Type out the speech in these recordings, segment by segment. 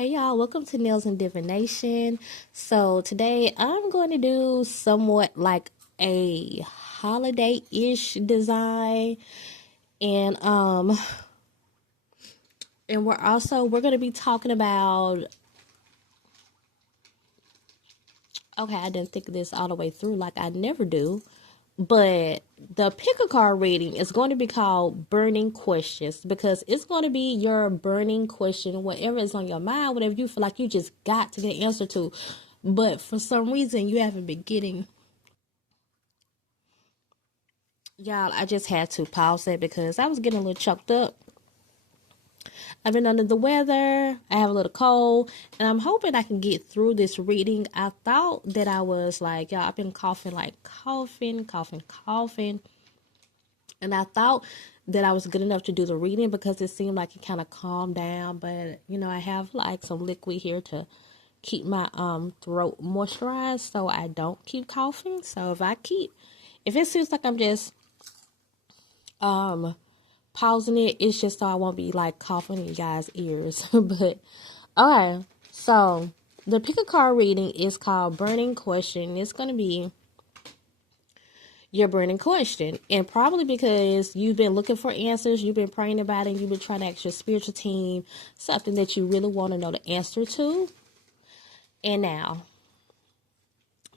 Hey y'all, welcome to Nails and Divination. So today I'm going to do somewhat like a holiday-ish design, and we're going to be talking about, okay, I didn't think of this all the way through like I never do. But the pick a card reading is going to be called Burning Questions, because it's going to be your burning question, whatever is on your mind, whatever you feel like you just got to get an answer to. But for some reason, you haven't been getting. Y'all, I just had to pause that because I was getting a little choked up. I've been under the weather. I have a little cold, and I'm hoping I can get through this reading. I thought that I was like, y'all, I've been coughing, like coughing. And I thought that I was good enough to do the reading because it seemed like it kind of calmed down. But, I have like some liquid here to keep my throat moisturized so I don't keep coughing. So if it seems like I'm just pausing it, it's just so I won't be like coughing in you guys' ears. But, okay. So, the pick a card reading is called Burning Question. It's going to be your burning question, and probably because you've been looking for answers, you've been praying about it, and you've been trying to ask your spiritual team something that you really want to know the answer to. And now,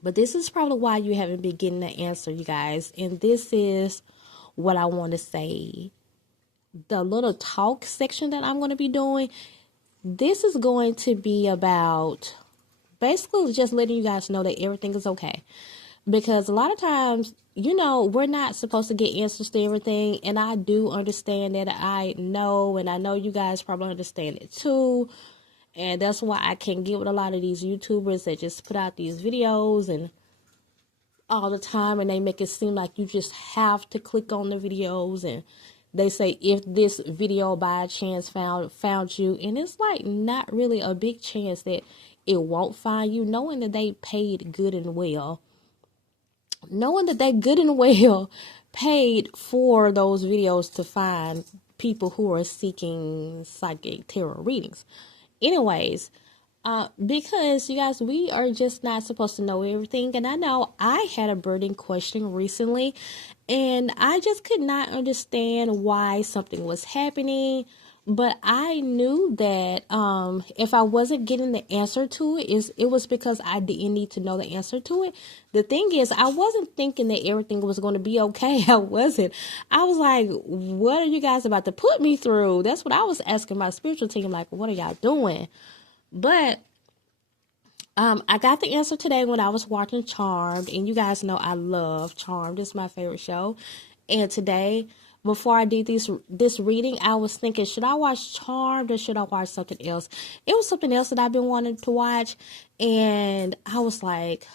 but this is probably why you haven't been getting the answer, you guys. And this is what I want to say. The little talk section that I'm going to be doing, this is going to be about basically just letting you guys know that everything is okay. Because a lot of times, we're not supposed to get answers to everything. And I do understand that. I know, and I know you guys probably understand it too. And that's why I can't get with a lot of these YouTubers that just put out these videos and all the time. And they make it seem like you just have to click on the videos. And they say, if this video by chance found you. And it's like not really a big chance that it won't find you, knowing that they paid good and well. Knowing that they good and well paid for those videos to find people who are seeking psychic tarot readings. Anyways, because you guys, we are just not supposed to know everything. And I know I had a burning question recently, and I just could not understand why something was happening. But I knew that if I wasn't getting the answer to it was because I didn't need to know the answer to it. The thing is, I wasn't thinking that everything was going to be okay. I wasn't. I was like, what are you guys about to put me through? That's what I was asking my spiritual team, like, what are y'all doing? But I got the answer today when I was watching Charmed, and you guys know I love Charmed. It's my favorite show. And today, before I did this reading, I was thinking, should I watch Charmed or should I watch something else? It was something else that I've been wanting to watch, and I was like,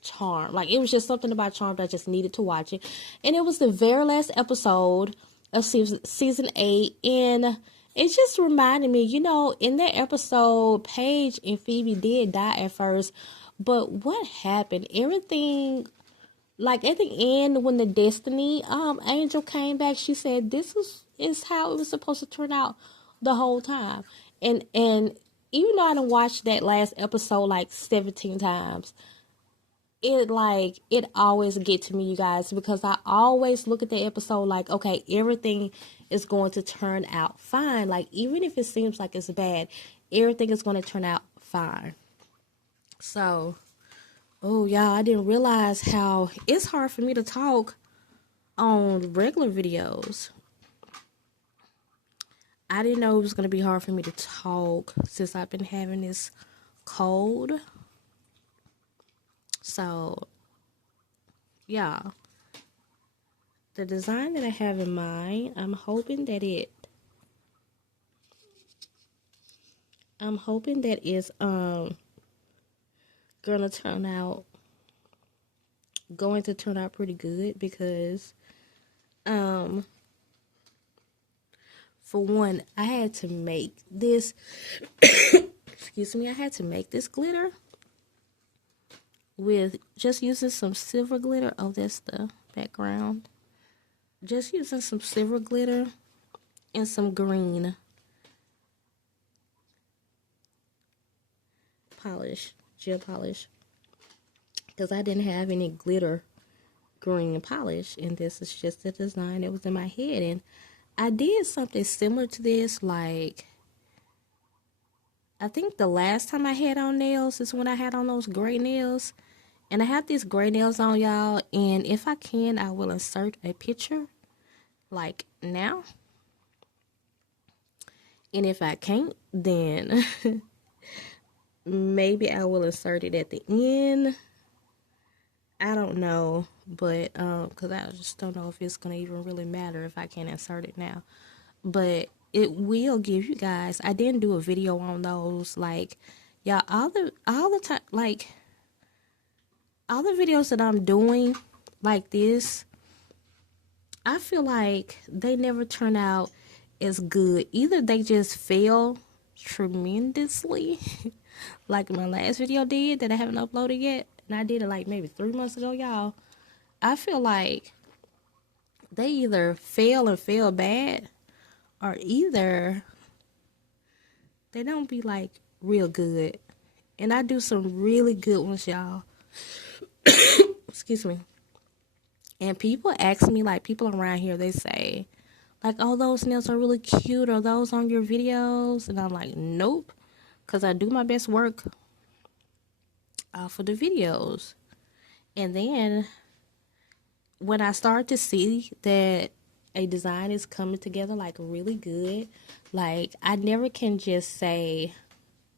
Charmed. Like, it was just something about Charmed. I just needed to watch it. And it was the very last episode of season 8, and it just reminded me, in that episode, Paige and Phoebe did die at first, but what happened? Everything, like at the end, when the Destiny angel came back, she said this is how it was supposed to turn out the whole time. And even though I done watched that last episode like 17 times, it always get to me, you guys, because I always look at the episode like, okay, everything is going to turn out fine. Like, even if it seems like it's bad, everything is going to turn out fine. So, oh y'all, I didn't realize how it's hard for me to talk on regular videos. I didn't know it was going to be hard for me to talk since I've been having this cold. So, yeah. The design that I have in mind, I'm hoping that it's going to turn out pretty good, because for one, I had to make this excuse me, I had to make this glitter with just using some silver glitter. Oh, that's the background. Just using some silver glitter and some green. polish, gel polish, because I didn't have any glitter green polish, and this is just the design that was in my head. And I did something similar to this, like, I think the last time I had on nails is when I had on those gray nails. And I have these gray nails on, y'all, and if I can, I will insert a picture, like, now. And if I can't, then maybe I will insert it at the end. I don't know, but because I just don't know if it's gonna even really matter if I can't insert it now. But it will give you guys. I didn't do a video on those, like, y'all, all the time, like, all the videos that I'm doing like this, I feel like they never turn out as good. Either they just fail tremendously, like my last video did that I haven't uploaded yet, and I did it like maybe 3 months ago, y'all. I feel like they either fail and fail bad, or either they don't be like real good. And I do some really good ones, y'all. Excuse me. And people ask me, like, people around here, they say, like, oh, those nails are really cute. Are those on your videos? And I'm like, nope. Because I do my best work for the videos. And then when I start to see that a design is coming together, like, really good, like, I never can just say,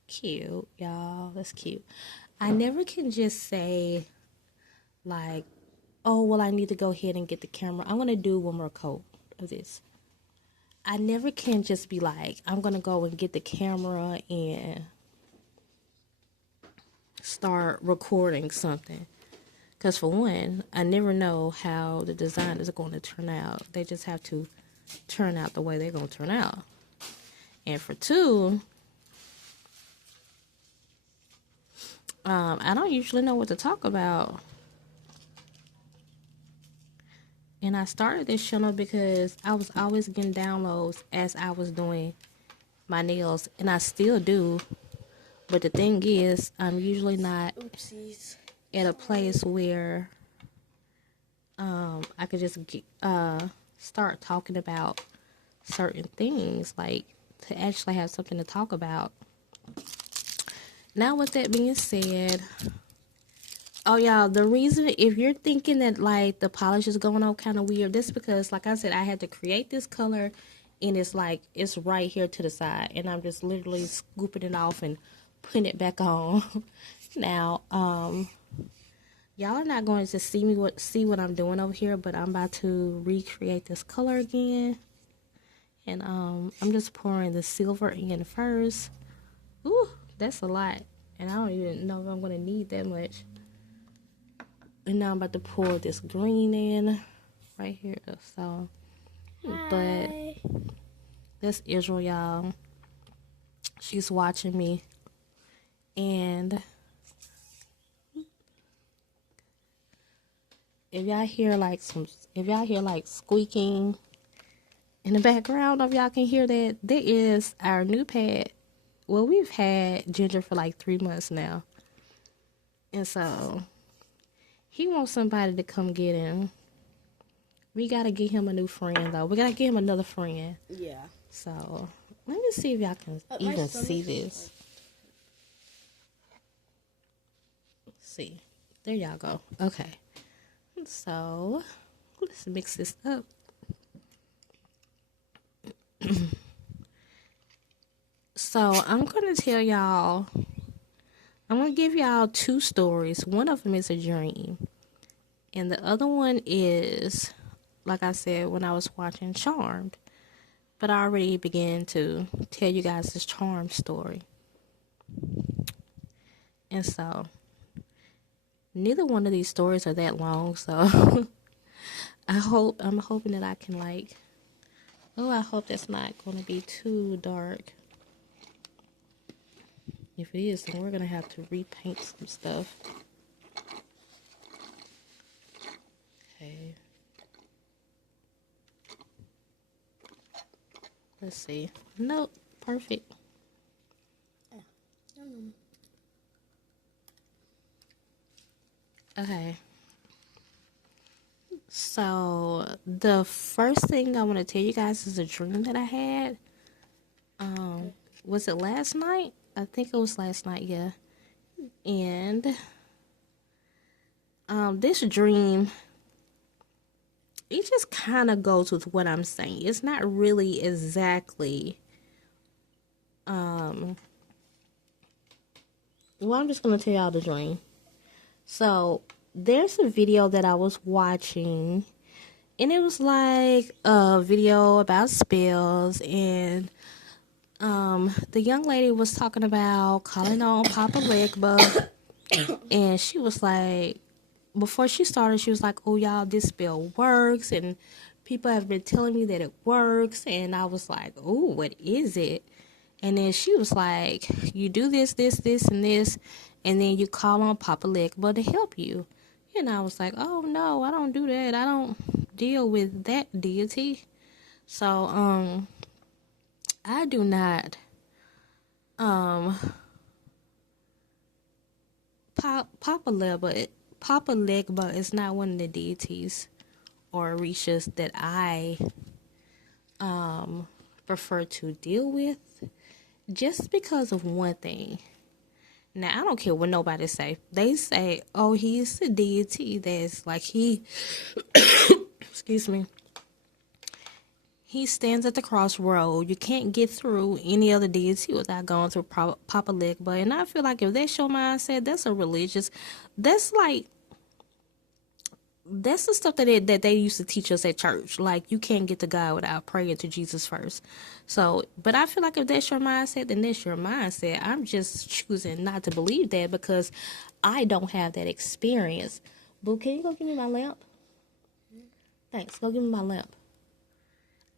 cute, y'all, that's cute. I never can just say, like, oh, well, I need to go ahead and get the camera. I'm going to do one more coat of this. I never can just be like, I'm going to go and get the camera and start recording something. Because for one, I never know how the design is going to turn out. They just have to turn out the way they're going to turn out. And for two, I don't usually know what to talk about. And I started this channel because I was always getting downloads as I was doing my nails. And I still do. But the thing is, I'm usually not at a place where I could just start talking about certain things. Like, to actually have something to talk about. Now, with that being said, oh, y'all, the reason, if you're thinking that, like, the polish is going on kind of weird, this is because, like I said, I had to create this color, and it's, like, it's right here to the side, and I'm just literally scooping it off and putting it back on. Now, y'all are not going to see what I'm doing over here, but I'm about to recreate this color again, and I'm just pouring the silver in first. Ooh, that's a lot, and I don't even know if I'm going to need that much. And now I'm about to pour this green in right here. So, but that's Israel, y'all. She's watching me. And if y'all hear like squeaking in the background, if y'all can hear that, that is our new pet. Well, we've had Ginger for like 3 months now. And so he wants somebody to come get him. We gotta get him a new friend, though. We gotta get him another friend. Yeah. So, let me see if y'all can even see this. See. There y'all go. Okay. So, let's mix this up. So, I'm gonna tell y'all, I'm gonna give y'all 2 stories. One of them is a dream. And the other one is, like I said, when I was watching Charmed. But I already began to tell you guys this Charmed story. And so, neither one of these stories are that long. So, I'm hoping that I can, like, oh, I hope that's not going to be too dark. If it is, then we're going to have to repaint some stuff. Okay. Let's see. Nope. Perfect. Okay. So the first thing I want to tell you guys is a dream that I had. Was it last night? I think it was last night, yeah. And this dream, it just kind of goes with what I'm saying. It's not really exactly well, I'm just gonna tell y'all the dream. So there's a video that I was watching, and it was like a video about spells, and the young lady was talking about calling on Papa Legba, and she was like, before she started, she was like, "Oh y'all, this spell works," and people have been telling me that it works, and I was like, "Oh, what is it?" And then she was like, "You do this, this, this, and this, and then you call on Papa Legba to help you." And I was like, "Oh no, I don't do that. I don't deal with that deity." So I do not um Papa Legba is not one of the deities or orishas that I prefer to deal with, just because of one thing. Now, I don't care what nobody say. They say, "Oh, he's a deity that's like excuse me, he stands at the crossroad. You can't get through any other deity without going through Papa Legba." And I feel like if that's your mindset, that's a religious, that's like, that's the stuff that they used to teach us at church. Like, you can't get to God without praying to Jesus first. So, but I feel like if that's your mindset, then that's your mindset. I'm just choosing not to believe that because I don't have that experience. Boo, can you go give me my lamp? Thanks. Go give me my lamp.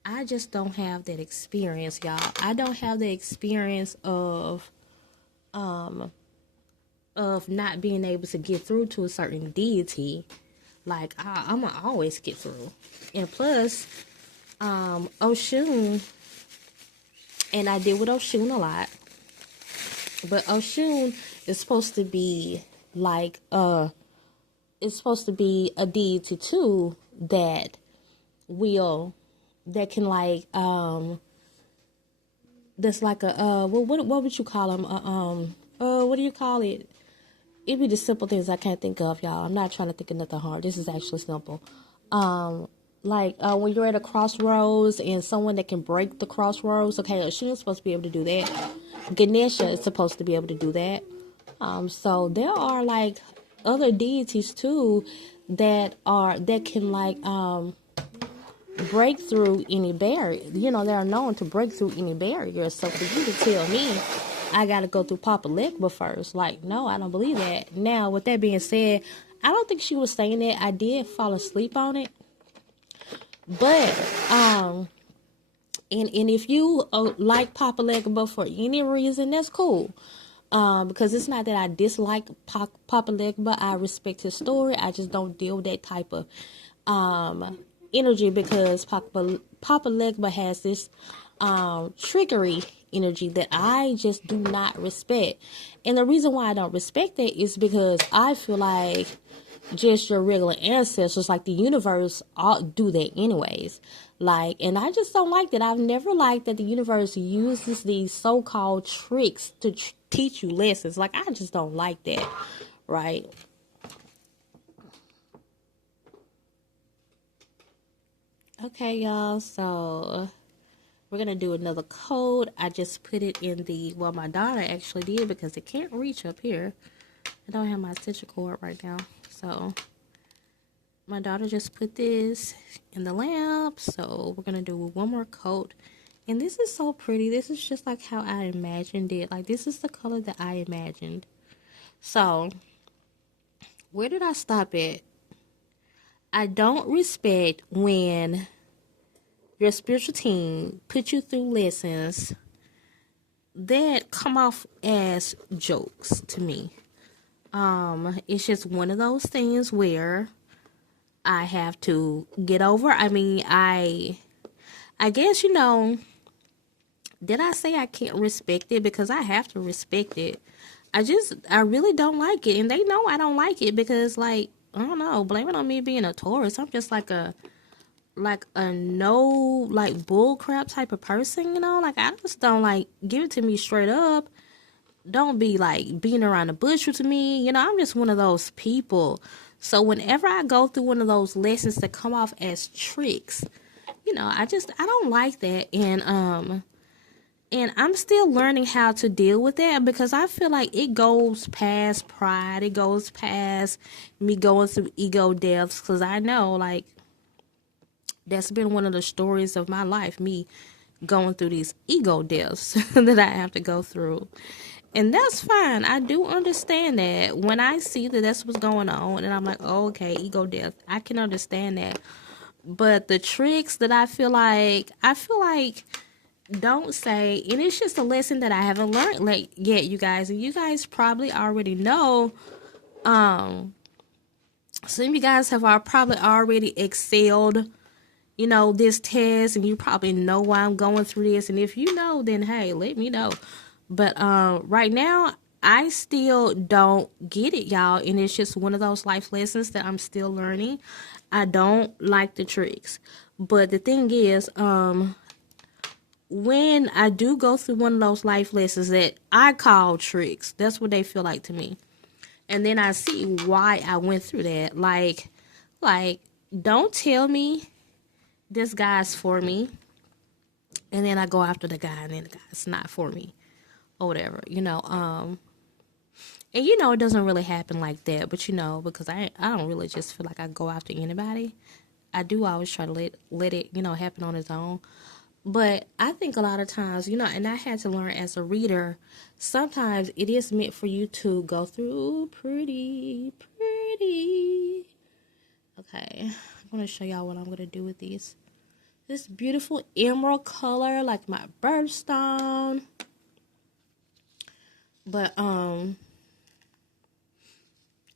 I just don't have that experience, y'all. I don't have the experience of not being able to get through to a certain deity. Like, I'm gonna always get through. And plus, Oshun, and I deal with Oshun a lot, but Oshun is supposed to be like, it's supposed to be a deity too that will, that can like, that's like a, what would you call him? What do you call it? It'd be the simple things I can't think of, y'all. I'm not trying to think of nothing hard. This is actually simple. When you're at a crossroads and someone that can break the crossroads. Okay, she's supposed to be able to do that. Ganesha is supposed to be able to do that. So there are like other deities too that can like break through any barrier. You know, they are known to break through any barrier. So for you to tell me I gotta go through Papa Legba first, like, no, I don't believe that. Now, with that being said, I don't think she was saying that. I did fall asleep on it, but and if you like Papa Legba for any reason, that's cool. Because it's not that I dislike Papa Legba. I respect his story. I just don't deal with that type of energy, because Papa Legba has this trickery energy that I just do not respect. And the reason why I don't respect that is because I feel like just your regular ancestors, like the universe, all do that anyways. Like, and I just don't like that. I've never liked that the universe uses these so-called tricks to teach you lessons. Like, I just don't like that, right? Okay, y'all, so we're going to do another code. I just put it in the, well, my daughter actually did, because it can't reach up here. I don't have my extension cord right now. So my daughter just put this in the lamp. So we're going to do one more coat. And this is so pretty. This is just like how I imagined it. Like, this is the color that I imagined. So where did I stop at? I don't respect when your spiritual team put you through lessons that come off as jokes to me. It's just one of those things where I have to get over. I mean, I guess, you know, did I say I can't respect it? Because I have to respect it. I really don't like it. And they know I don't like it because, like, I don't know, blame it on me being a Taurus. I'm just like a no, like, bull crap type of person, you know? Like, I just don't like, give it to me straight up. Don't be like beating around the bush with me. You know, I'm just one of those people. So whenever I go through one of those lessons that come off as tricks, you know, I don't like that. And I'm still learning how to deal with that because I feel like it goes past pride. It goes past me going through ego deaths because I know, like, that's been one of the stories of my life, me going through these ego deaths that I have to go through. And that's fine. I do understand that. When I see that that's what's going on, and I'm like, oh, okay, ego death, I can understand that. But the tricks that I feel like don't say, and it's just a lesson that I haven't learned like yet, you guys. And you guys probably already know. Some of you guys have probably already excelled, you know, this test, and you probably know why I'm going through this. And if you know, then hey, let me know. But right now, I still don't get it, y'all. And it's just one of those life lessons that I'm still learning. I don't like the tricks. But the thing is, when I do go through one of those life lessons that I call tricks, that's what they feel like to me. And then I see why I went through that. Like, don't tell me this guy's for me, and then I go after the guy, and then the guy's not for me, or whatever, you know. And you know, it doesn't really happen like that, but you know, because I don't really just feel like I go after anybody. I do always try to let it, you know, happen on its own. But I think a lot of times, you know, and I had to learn as a reader, sometimes it is meant for you to go through pretty. Okay, I'm going to show y'all what I'm going to do with these. This beautiful emerald color, like my birthstone. But,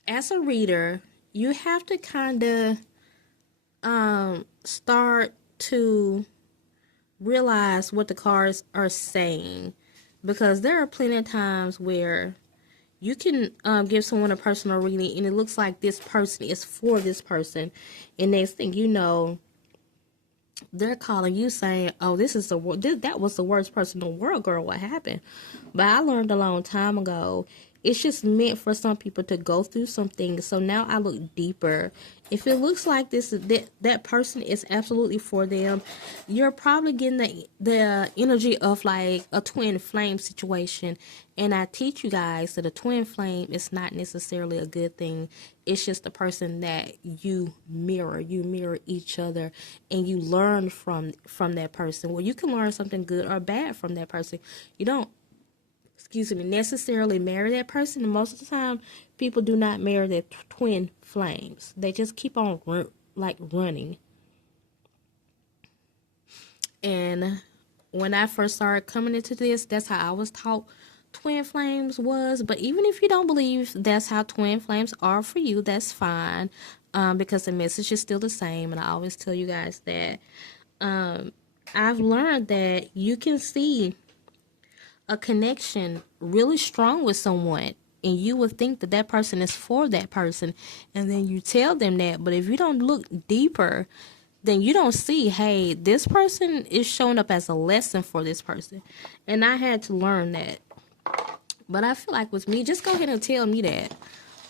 as a reader, you have to kind of, start to realize what the cards are saying, because there are plenty of times where you can give someone a personal reading and it looks like this person is for this person, and next thing you know, they're calling you saying, oh, that was the worst person in the world, girl, what happened? But I learned a long time ago, it's just meant for some people to go through some things. So now I look deeper. If it looks like that person is absolutely for them, you're probably getting the energy of like a twin flame situation. And I teach you guys that a twin flame is not necessarily a good thing. It's just the person that you mirror. You mirror each other, and you learn from that person. Well, you can learn something good or bad from that person. You don't, necessarily marry that person. And most of the time, people do not marry their twin flames. They just keep on running. And when I first started coming into this, that's how I was taught twin flames was. But even if you don't believe that's how twin flames are for you, that's fine, because the message is still the same. And I always tell you guys that I've learned that you can see a connection really strong with someone, and you would think that that person is for that person, and then you tell them that. But if you don't look deeper, then you don't see, hey, this person is showing up as a lesson for this person. And I had to learn that. But I feel like with me, just go ahead and tell me that,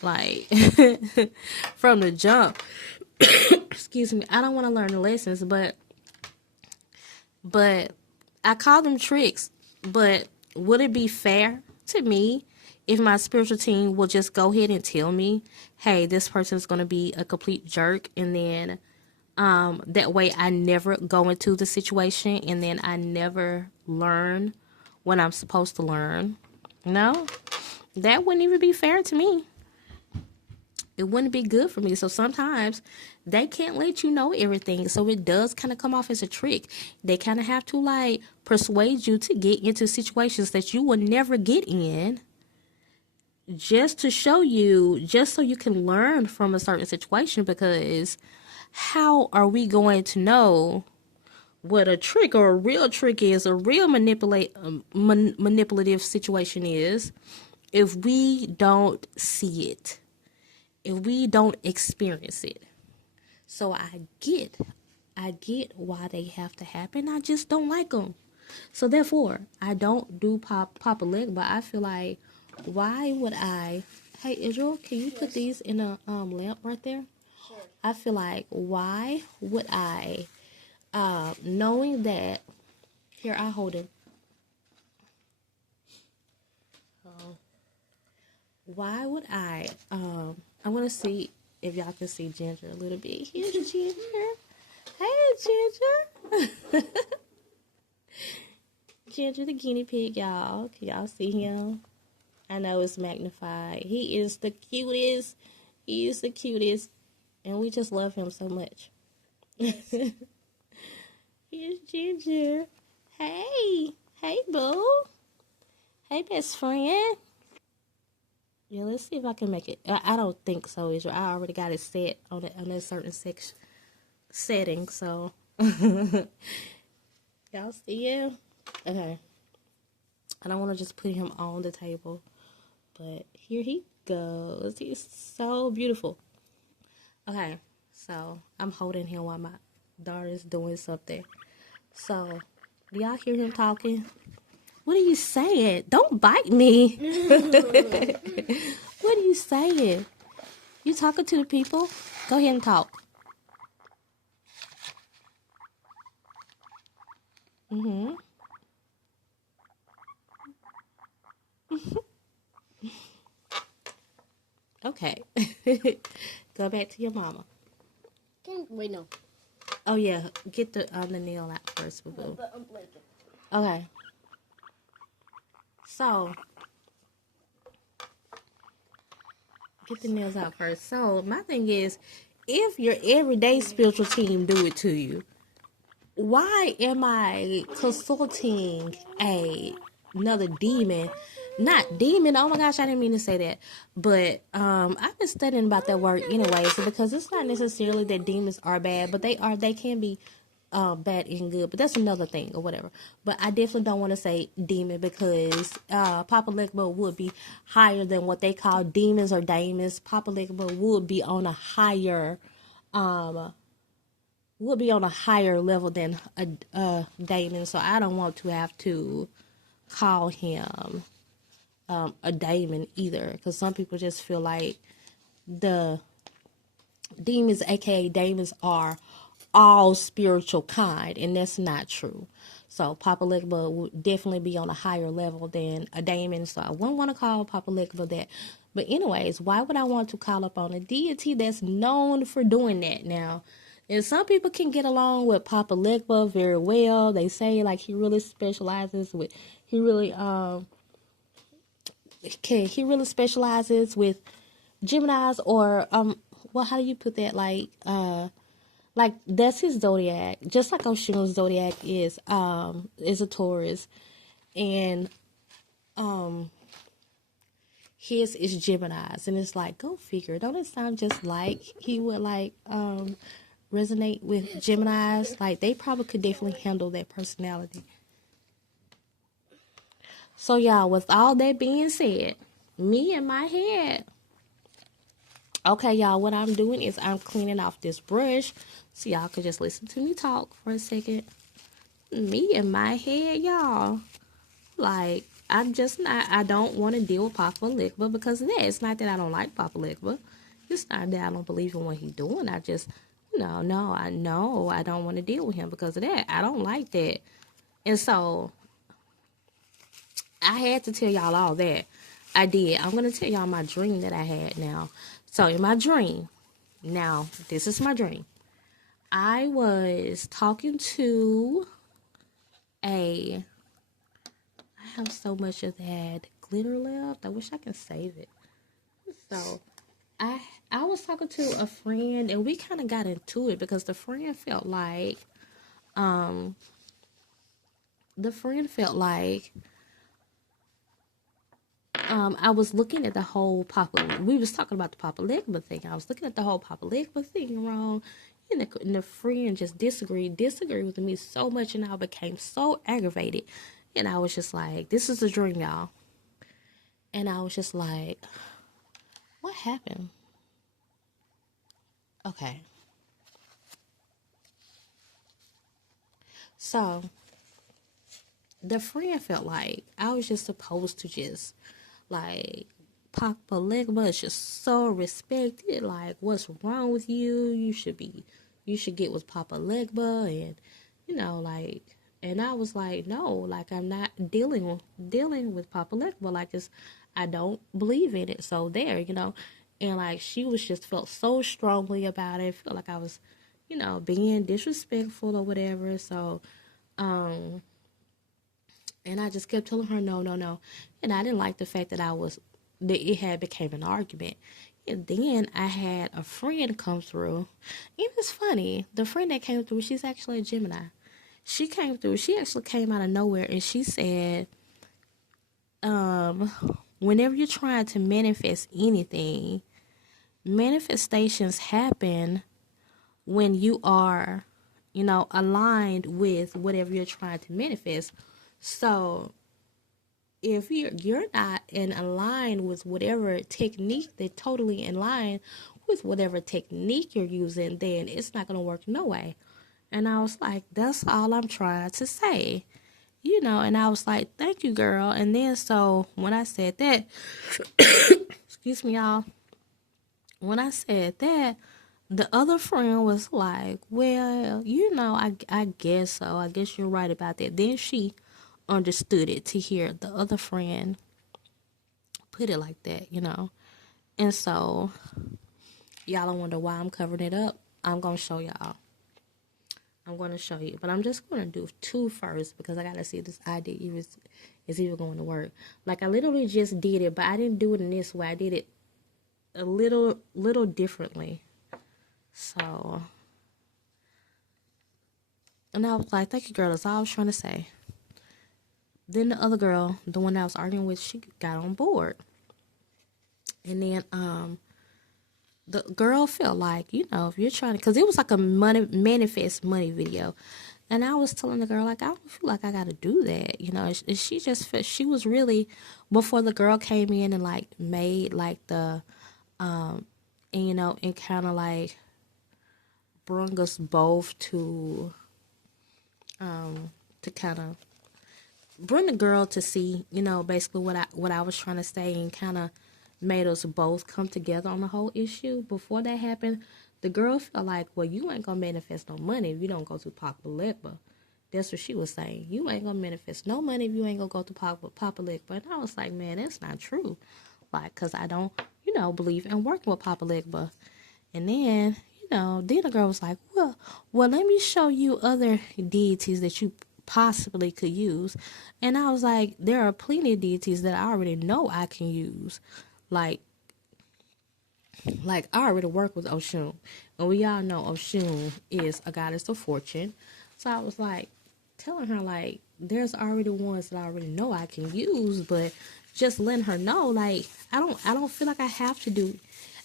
like, from the jump. Excuse me, I don't want to learn the lessons, but I call them tricks. But would it be fair to me if my spiritual team will just go ahead and tell me, hey, this person is going to be a complete jerk, and then that way I never go into the situation, and then I never learn what I'm supposed to learn? No, that wouldn't even be fair to me. It wouldn't be good for me. So sometimes they can't let you know everything. So it does kind of come off as a trick. They kind of have to like persuade you to get into situations that you would never get in, just to show you, just so you can learn from a certain situation. Because how are we going to know what a trick or a real trick is, a real manipulative situation is, if we don't see it, if we don't experience it. So I get why they have to happen. I just don't like them. So therefore, I don't do Papa Lick, but I feel like, why would I? Hey Israel, can you put these in a lamp right there? Sure. I feel like, why would I, knowing that, here I hold it. Why would I? I want to see if y'all can see Ginger a little bit. Here's Ginger. Hey, Ginger. Ginger the guinea pig, y'all. Can y'all see him? I know it's magnified. He is the cutest. He is the cutest. And we just love him so much. Here's Ginger. Hey. Hey, boo. Hey, best friend. Yeah, let's see if I can make it. I don't think so, Israel. I already got it set on a certain setting, so. Y'all see him? Okay. I don't want to just put him on the table, but here he goes. He's so beautiful. Okay, so I'm holding him while my daughter's doing something. So, do y'all hear him talking? What are you saying? Don't bite me. What are you saying? You talking to the people? Go ahead and talk. Mm-hmm. Okay. Go back to your mama. Wait, no. Oh yeah, get the nail out first, boo boo. Okay. So get the nails out first. So my thing is, if your everyday spiritual team do it to you, why am I consulting another demon? Not demon. Oh my gosh, I didn't mean to say that. But I've been studying about that word anyway, so because it's not necessarily that demons are bad, but they can be bad and good. But that's another thing or whatever. But I definitely don't want to say demon, because Papa Legba would be higher than what they call demons or daemons. Papa Legba would be on a higher level than a daemon, so I don't want to have to call him a daemon either, because some people just feel like the demons, aka daemons, are all spiritual kind, and that's not true. So Papa Legba would definitely be on a higher level than a daemon, so I wouldn't want to call Papa Legba that. But anyways, why would I want to call upon a deity that's known for doing that? Now, and some people can get along with Papa Legba very well. They say like he really specializes with he really specializes with Geminis, or well, how do you put that? Like that's his zodiac, just like Oshun's zodiac is a Taurus, and his is Gemini's, and it's like, go figure. Don't it sound just like he would like resonate with Gemini's? Like they probably could definitely handle that personality. So y'all, with all that being said, me and my head. Okay, y'all, what I'm doing is I'm cleaning off this brush, so y'all could just listen to me talk for a second. Me and my head, y'all. Like, I'm just not, I don't want to deal with Papa Legba because of that. It's not that I don't like Papa Legba. It's not that I don't believe in what he's doing. I just, I know I don't want to deal with him because of that. I don't like that. And so, I had to tell y'all all that. I did. I'm going to tell y'all my dream that I had now. So, in my dream, now, this is my dream. I was talking to I have so much of that glitter left. I wish I could save it. So, I was talking to a friend, and we kind of got into it because the friend felt like, I was looking at the whole we was talking about the Papa Legba thing. I was looking at the whole Papa Legba thing wrong. And the friend just disagreed with me so much, and I became so aggravated. And I was just like, this is a dream, y'all. And I was just like, what happened? Okay. So the friend felt like I was just supposed to just like Papa Legba is just so respected. Like, what's wrong with you? You should get with Papa Legba, and like. And I was like, no, like I'm not dealing with Papa Legba. Like I don't believe in it. So there, and like she was just felt so strongly about it. Felt like I was, being disrespectful or whatever. So, and I just kept telling her no, no, no. And I didn't like the fact that it had became an argument. And then I had a friend come through. And it's funny. The friend that came through, she's actually a Gemini. She came through. She actually came out of nowhere and she said, whenever you're trying to manifest anything, manifestations happen when you are, aligned with whatever you're trying to manifest. So if you're not in line with whatever technique, they're totally in line with whatever technique you're using, then it's not gonna work no way. And I was like, that's all I'm trying to say. And I was like, thank you, girl. And then so when I said that, excuse me, y'all. When I said that, the other friend was like, well, I guess so. I guess you're right about that. Then she understood it to hear the other friend put it like that. And so, y'all don't wonder why I'm covering it up. I'm going to show y'all. I'm going to show you. But I'm just going to do two first because I got to see if this idea is even going to work. Like, I literally just did it, but I didn't do it in this way. I did it a little differently. So, and I was like, thank you, girl. That's all I was trying to say. Then the other girl, the one that I was arguing with, she got on board. And then, the girl felt like, if you're trying to, because it was like a manifest money video. And I was telling the girl, like, I don't feel like I got to do that. And she just felt, she was really, before the girl came in and like made like the, and and kind of like bring us both to kind of bring the girl to see, basically what I was trying to say, and kind of made us both come together on the whole issue. Before that happened, the girl felt like, well, you ain't gonna manifest no money if you don't go to Papa Legba. That's what she was saying. You ain't gonna manifest no money if you ain't gonna go to Papa Legba. And I was like, man, that's not true. Like, cause I don't, believe in working with Papa Legba. And then, then the girl was like, well, let me show you other deities that you possibly could use. And I was like, there are plenty of deities that I already know I can use. Like I already work with Oshun. And we all know Oshun is a goddess of fortune. So I was like, telling her, like, there's already ones that I already know I can use, but just letting her know, like, I don't feel like I have to do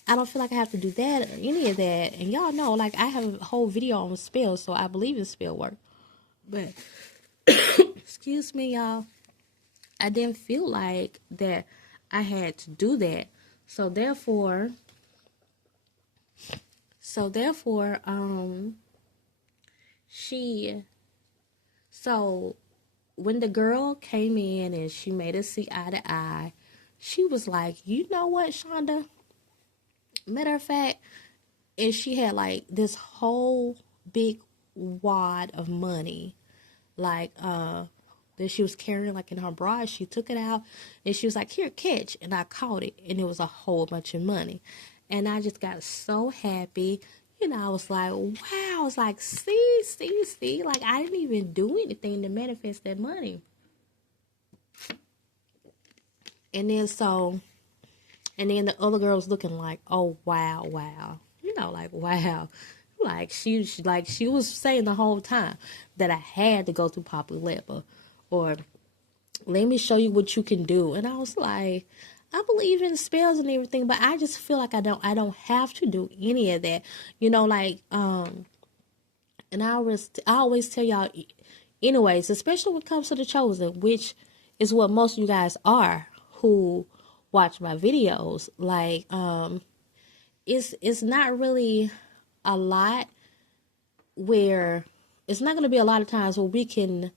that or any of that. And y'all know, like, I have a whole video on spells, so I believe in spell work. But excuse me, y'all, I didn't feel like that I had to do that. So therefore, when the girl came in and she made us see eye to eye, she was like, you know what, Shonda? Matter of fact, and she had like this whole big wad of money, like, that she was carrying like in her bra. She took it out and she was like, here, catch. And I caught it and it was a whole bunch of money. And I just got so happy. I was like, wow. I was like, see. Like, I didn't even do anything to manifest that money. And then the other girl was looking like, oh, wow. Like, wow. Like she was saying the whole time that I had to go to Papa Legba, or let me show you what you can do. And I was like, I believe in spells and everything, but I just feel like I don't have to do any of that. And I always tell y'all, anyways, especially when it comes to the chosen, which is what most of you guys are, who watch my videos. Like, it's not really a lot where it's not going to be a lot of times where we can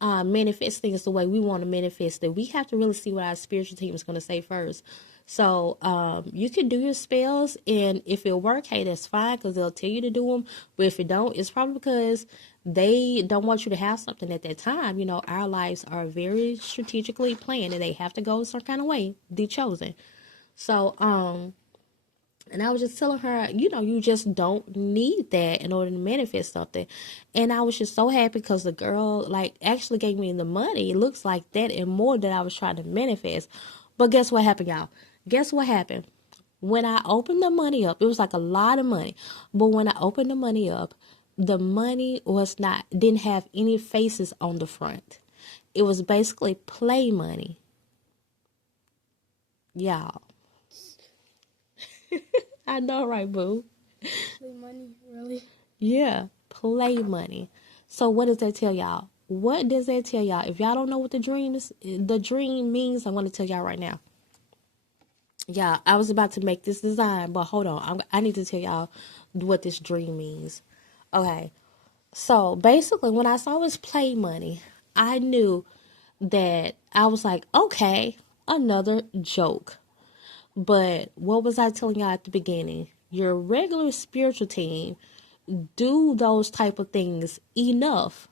manifest things the way we want to manifest it. We have to really see what our spiritual team is going to say first. So you can do your spells, and if it work, hey, that's fine, because they'll tell you to do them. But if it don't, it's probably because they don't want you to have something at that time. You know, our lives are very strategically planned, and they have to go some kind of way, the chosen. So and I was just telling her, you know, you just don't need that in order to manifest something. And I was just so happy because the girl, like, actually gave me the money. It looks like that and more that I was trying to manifest. But guess what happened, y'all? Guess what happened? When I opened the money up, it was like a lot of money. But when I opened the money up, the money didn't have any faces on the front. It was basically play money. Y'all. I know, right, boo? Play money, really? Yeah, play money. So what does that tell y'all? What does that tell y'all? If y'all don't know what the dream means, I'm going to tell y'all right now. Yeah, I was about to make this design, but hold on. I need to tell y'all what this dream means. Okay, so basically when I saw this play money, I knew that I was like, okay, another joke. But what was I telling y'all at the beginning? Your regular spiritual team do those type of things enough.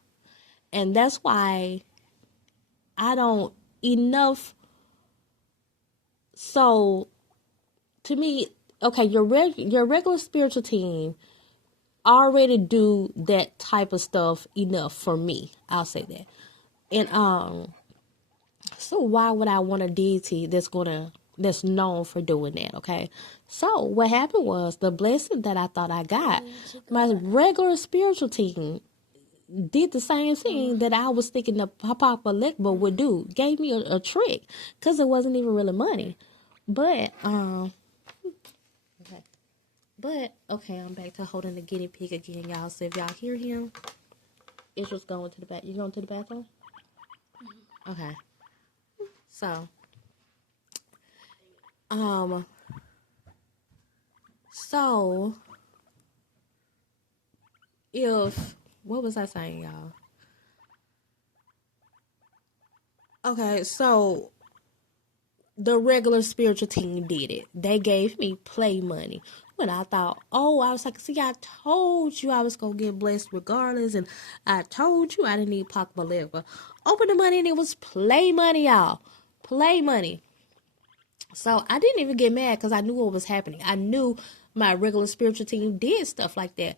And that's why I don't enough. So to me, okay, your regular spiritual team already do that type of stuff enough for me. I'll say that. And so why would I want a deity that's known for doing that? Okay. So what happened was the blessing that I thought I got, my regular spiritual team did the same thing that I was thinking the Papa Legba would do. Gave me a trick because it wasn't even really money. But okay, I'm back to holding the guinea pig again, y'all. So if y'all hear him, it's just going to the bath. You going to the bathroom? Okay. So so if what was I saying, y'all? Okay, so the regular spiritual team did it. They gave me play money. When I thought, I was like, see, I told you I was going to get blessed regardless. And I told you I didn't need Pac Maleva. Open the money and it was play money, y'all. Play money. So I didn't even get mad because I knew what was happening. I knew my regular spiritual team did stuff like that.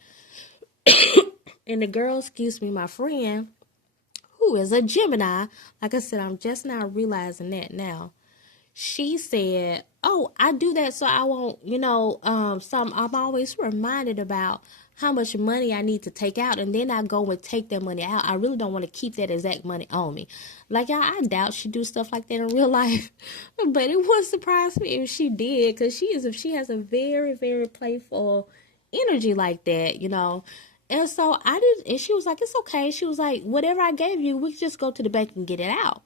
And the girl, my friend, who is a Gemini, like I said, I'm just now realizing that now. She said, I do that so I won't, I'm always reminded about how much money I need to take out, and then I go and take that money out. I really don't want to keep that exact money on me. Like, I doubt she do stuff like that in real life, but it would surprise me if she did, because she has a very, very playful energy like that, And so and she was like, it's okay. She was like, whatever I gave you, we could just go to the bank and get it out.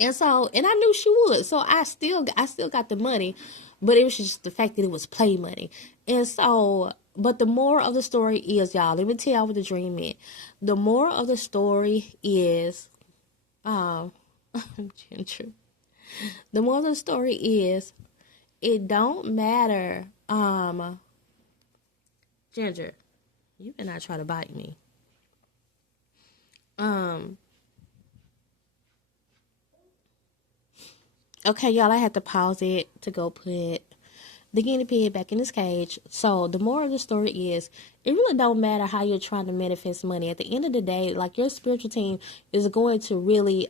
And I knew she would. So I still got the money, but it was just the fact that it was play money. And so, but the moral of the story is, y'all, let me tell y'all what the dream meant. The moral of the story is, Ginger. The moral of the story is, it don't matter, Ginger, you better not try to bite me. Okay, y'all, I had to pause it to go put the guinea pig back in his cage. So the moral of the story is, it really don't matter how you're trying to manifest money. At the end of the day, like, your spiritual team is going to really,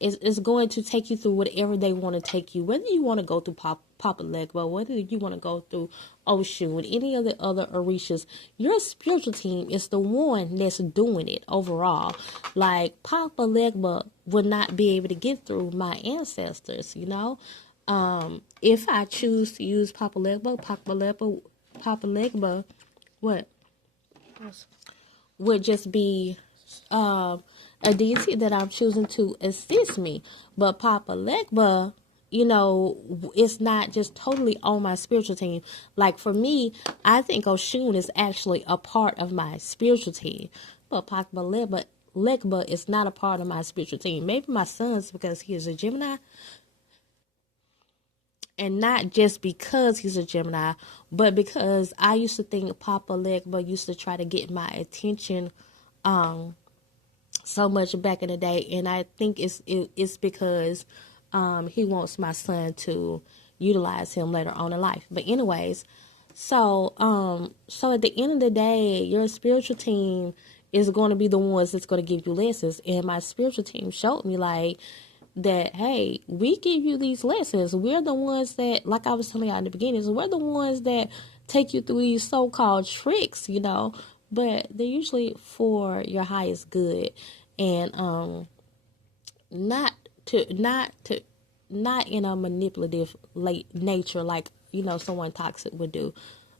is going to take you through whatever they want to take you. Whether you want to go through Papa Legba, whether you want to go through Oshun, any of the other Orishas, your spiritual team is the one that's doing it overall. Like, Papa Legba would not be able to get through my ancestors, If I choose to use Papa Legba, what? Would just be a deity that I'm choosing to assist me. But Papa Legba, it's not just totally on my spiritual team. Like for me, I think Oshun is actually a part of my spiritual team. But Papa Legba is not a part of my spiritual team. Maybe my son's because he is a Gemini. And not just because he's a Gemini, but because I used to think Papa Legba used to try to get my attention so much back in the day. And I think it's because he wants my son to utilize him later on in life. But anyways, so at the end of the day, your spiritual team is going to be the ones that's going to give you lessons. And my spiritual team showed me like that, hey, we give you these lessons. We're the ones that, like I was telling y'all in the beginning, we're the ones that take you through these so-called tricks, but they're usually for your highest good, and not not in a manipulative nature like someone toxic would do,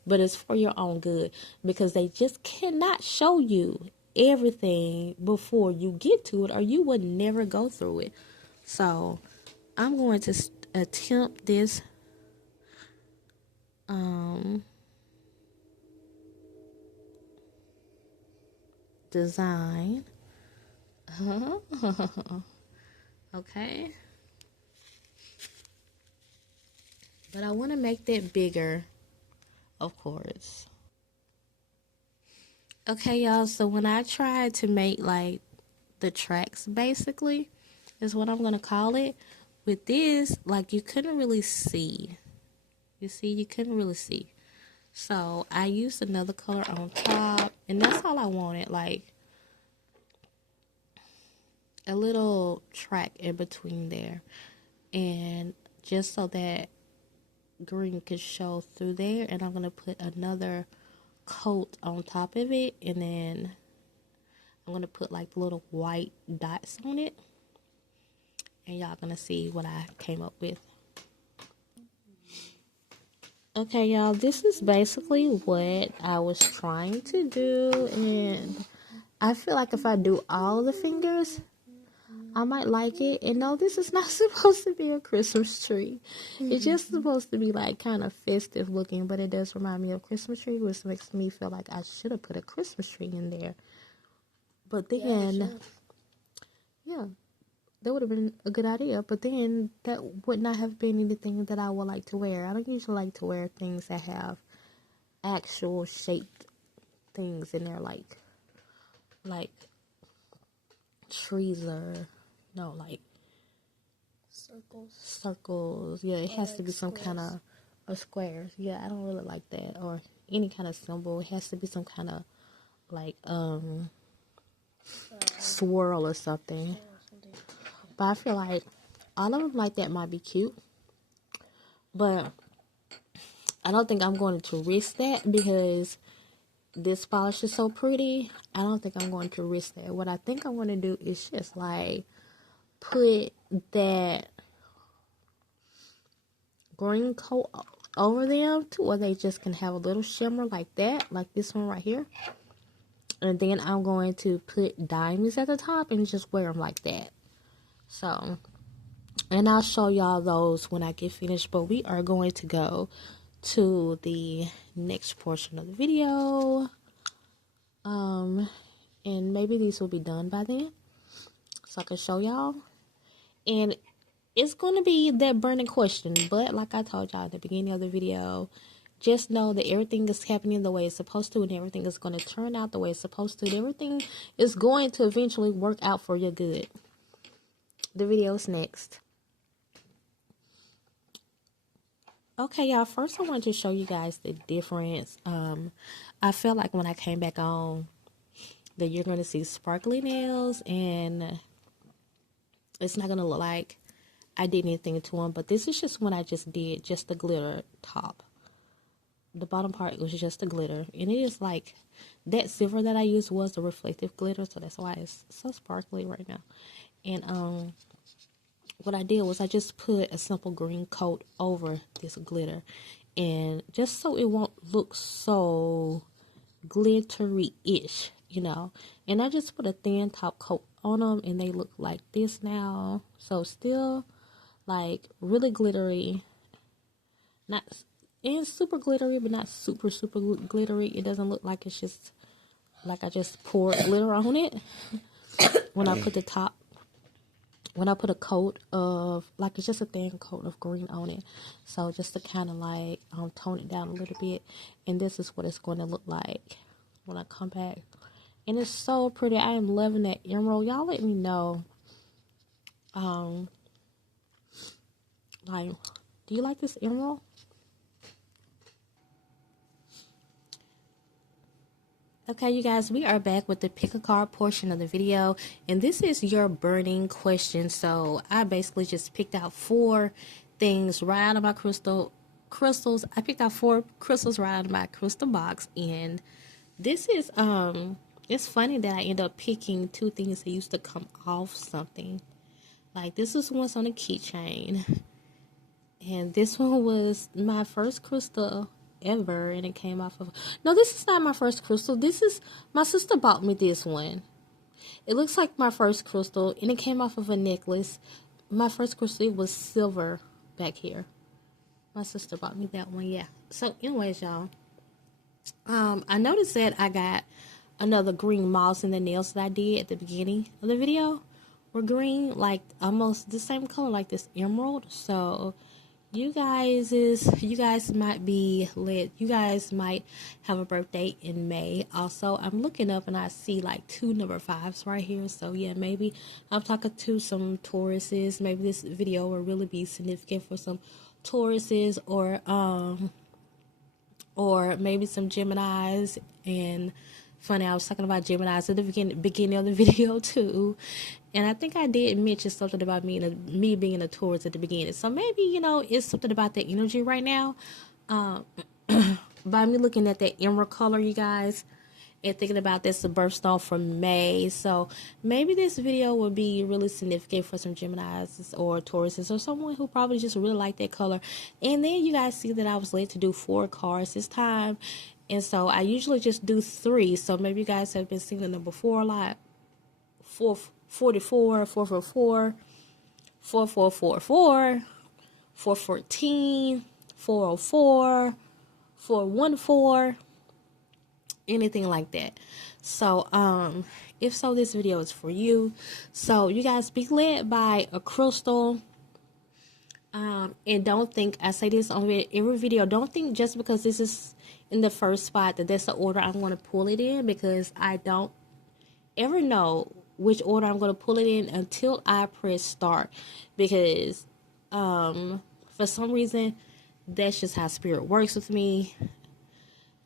but it's for your own good, because they just cannot show you everything before you get to it, or you would never go through it. So I'm going to attempt this design. Okay. But I want to make that bigger, of course. Okay, y'all. So when I tried to make like the tracks, basically, is what I'm going to call it. With this, like you couldn't really see. You see, you couldn't really see. So I used another color on top, and that's all I wanted. Like a little track in between there, and just so that green could show through there. And I'm going to put another coat on top of it, and then I'm going to put like little white dots on it, and y'all going to see what I came up with. Okay, y'all, this is basically what I was trying to do, and I feel like if I do all the fingers, I might like it. And no, this is not supposed to be a Christmas tree. It's just supposed to be like kind of festive looking, but it does remind me of Christmas tree, which makes me feel like I should have put a Christmas tree in there. But then, yeah, that would have been a good idea. But then that would not have been anything that I would like to wear. I don't usually like to wear things that have actual shaped things in there, like trees, or no, like circles. Yeah, it has to be some kind of squares. Yeah, I don't really like that, or any kind of symbol. It has to be some kind of like swirl or something. But I feel like all of them like that might be cute, but I don't think I'm going to risk that because this polish is so pretty. I don't think I'm going to risk that. What I think I'm going to do is just like put that green coat over them to where they just can have a little shimmer like that, like this one right here. And then I'm going to put diamonds at the top and just wear them like that. So, and I'll show y'all those when I get finished. But we are going to go to the next portion of the video. And maybe these will be done by then, so I can show y'all. And it's going to be that burning question, but like I told y'all at the beginning of the video, just know that everything is happening the way it's supposed to, and everything is going to turn out the way it's supposed to, and everything is going to eventually work out for your good. The video's next. Okay, y'all, first I want to show you guys the difference. I felt like when I came back on that you're going to see sparkly nails, and it's not going to look like I did anything to them, but this is just when I just did just the glitter top. The bottom part was just the glitter, and it is like that silver that I used was the reflective glitter, so that's why it's so sparkly right now. And what I did was I just put a simple green coat over this glitter, and just so it won't look so glittery-ish, and I just put a thin top coat on them, and they look like this now. So still like really glittery, not and super glittery, but not super glittery. It doesn't look like it's just like I just poured glitter on it when I put the top. When I put a coat of, like, it's just a thin coat of green on it. So just to kind of like tone it down a little bit. And this is what it's going to look like when I come back. And it's so pretty. I am loving that emerald. Y'all let me know. Like, do you like this emerald? Okay, you guys, we are back with the pick a card portion of the video, and this is your burning question. So I basically just picked out 4 things right out of my crystals. I picked out 4 crystals right out of my crystal box, and this is it's funny that I end up picking 2 things that used to come off something. Like, this is one's on a keychain, and this one was my first crystal ever, and it came off of, no, this is not my first crystal. This is, my sister bought me this one. It looks like my first crystal, and it came off of a necklace. My first crystal was silver back here. My sister bought me that one. Yeah. So anyways, y'all, I noticed that I got another green moss in the nails that I did at the beginning of the video were green, like almost the same color like this emerald. So you guys might be lit. You guys might have a birthday in May. Also, I'm looking up and I see like 2 number 5s right here. So yeah, maybe I'm talking to some Tauruses. Maybe this video will really be significant for some Tauruses, or maybe some Geminis. And funny, I was talking about Geminis at the beginning of the video too. And I think I did mention something about me being a Taurus at the beginning. So maybe, it's something about the energy right now. By me looking at that emerald color, you guys, and thinking about this birthstone from May. So maybe this video will be really significant for some Geminis or Tauruses, or someone who probably just really like that color. And then you guys see that I was led to do 4 cards this time. And so I usually just do 3. So maybe you guys have been seeing the number 4 a lot. 444, 444, 4444, 414, 404, 414, anything like that. So if so, this video is for you. So you guys be led by a crystal. And don't think, I say this on every video, don't think just because this is in the first spot that that's the order I'm going to pull it in, because I don't ever know which order I'm going to pull it in until I press start, because for some reason that's just how spirit works with me.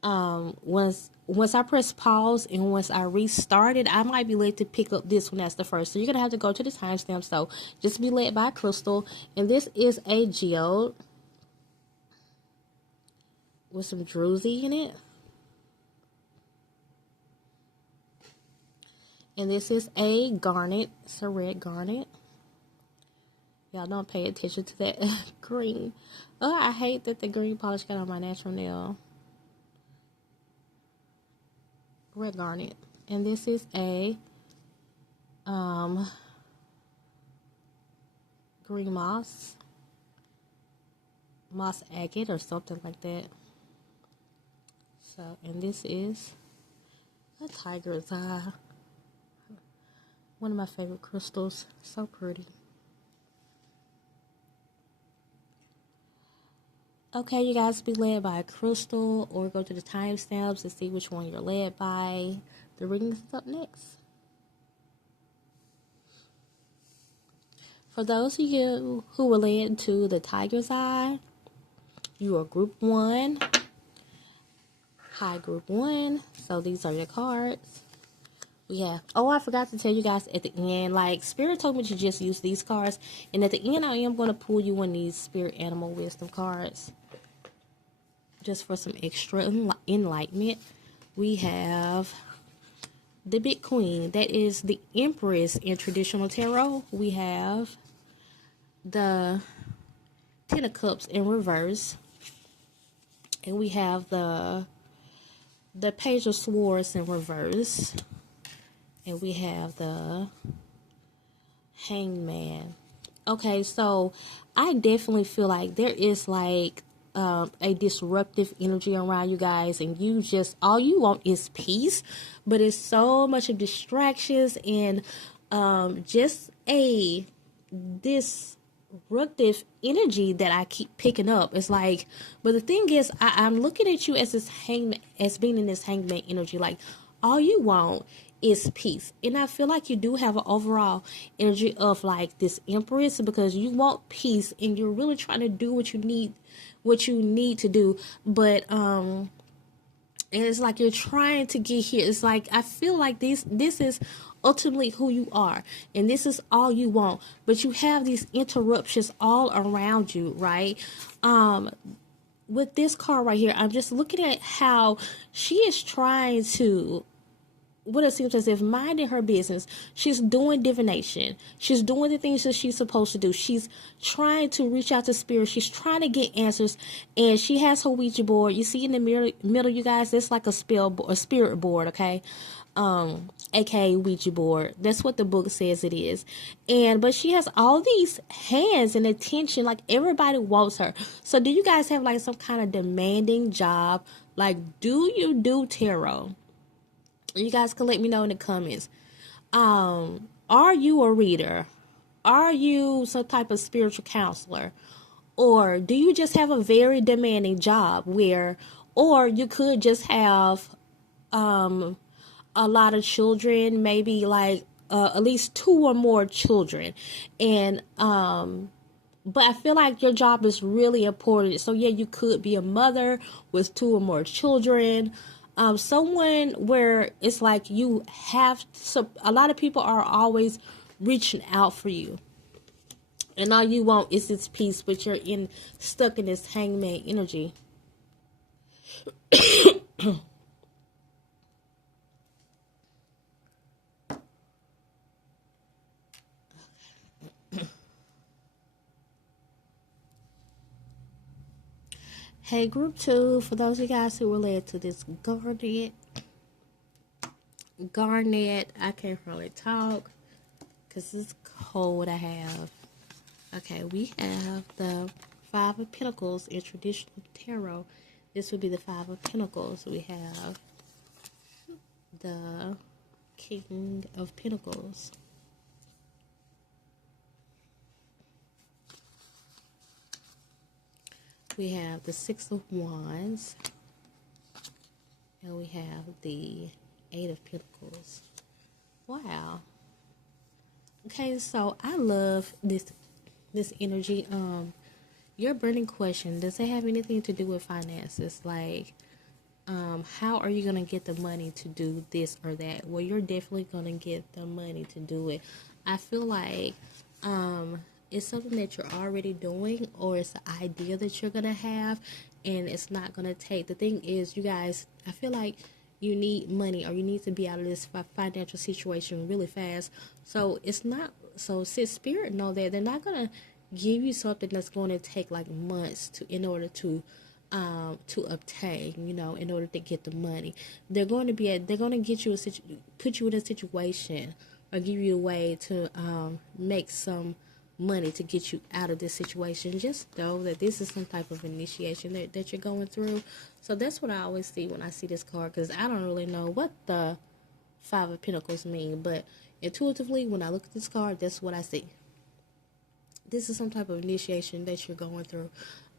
Once I press pause and once I restart it, I might be led to pick up this one as the first. So you're gonna have to go to the timestamp. So just be led by a crystal, and this is a geode with some druzy in it. And this is a garnet. It's a red garnet. Y'all don't pay attention to that green. Oh, I hate that the green polish got on my natural nail. Red garnet. And this is a green moss agate or something like that. So, and this is a tiger's eye. One of my favorite crystals. So pretty. Okay, you guys, be led by a crystal, or go to the timestamps and see which one you're led by. The reading is up next. For those of you who were led to the tiger's eye, you are group 1. Hi, group 1. So these are your cards. Yeah. Oh, I forgot to tell you guys at the end, like, Spirit told me to just use these cards. And at the end, I am going to pull you one of these Spirit Animal Wisdom cards, just for some extra enlightenment. We have the Big Queen. That is the Empress in traditional tarot. We have the Ten of Cups in reverse. And we have the Page of Swords in reverse. And we have the Hangman. Okay, so I definitely feel like there is like a disruptive energy around you guys, and you just all you want is peace, but it's so much of distractions and just a disruptive energy that I keep picking up. It's like, but the thing is, I'm looking at you as this hangman, as being in this hangman energy. Like, all you want is peace, and I feel like you do have an overall energy of like this empress because you want peace and you're really trying to do what you need to do, but and it's like you're trying to get here. It's like I feel like this is ultimately who you are, and this is all you want, but you have these interruptions all around you, right? With this card right here, I'm just looking at how she is trying to, what it seems as if, minding her business. She's doing divination. She's doing the things that she's supposed to do. She's trying to reach out to spirit. She's trying to get answers, and she has her Ouija board. You see in the middle, you guys, it's like a spirit board, okay? Aka Ouija board. That's what the book says it is. But she has all these hands and attention. Like, everybody wants her. So do you guys have like some kind of demanding job? Like, do you do tarot? You guys can let me know in the comments. Are you a reader? Are you some type of spiritual counselor? Or do you just have a very demanding job or you could just have a lot of children, maybe like at least 2 or more children. And but I feel like your job is really important. So yeah, you could be a mother with 2 or more children. Someone where it's like you have, so a lot of people are always reaching out for you, and all you want is this peace, but you're stuck in this hangman energy. Hey, group 2, for those of you guys who relate to this Garnet, I can't really talk because it's cold. I have. Okay, we have the 5 of Pentacles in traditional tarot. This would be the 5 of Pentacles. We have the King of Pentacles. We have the 6 of Wands. And we have the 8 of Pentacles. Wow. Okay, so I love this energy. Your burning question, does it have anything to do with finances? Like, how are you gonna get the money to do this or that? Well, you're definitely gonna get the money to do it. I feel like it's something that you're already doing, or it's an idea that you're gonna have, and it's not gonna take. The thing is, you guys, I feel like you need money, or you need to be out of this financial situation really fast. So it's not. So since spirit know that, they're not gonna give you something that's going to take like months in order to obtain, in order to get the money. They're going to get you put you in a situation, or give you a way to make some money to get you out of this situation. Just know that this is some type of initiation that you're going through. So that's what I always see when I see this card, because I don't really know what the 5 of Pentacles mean, but intuitively when I look at this card, that's what I see. This is some type of initiation that you're going through,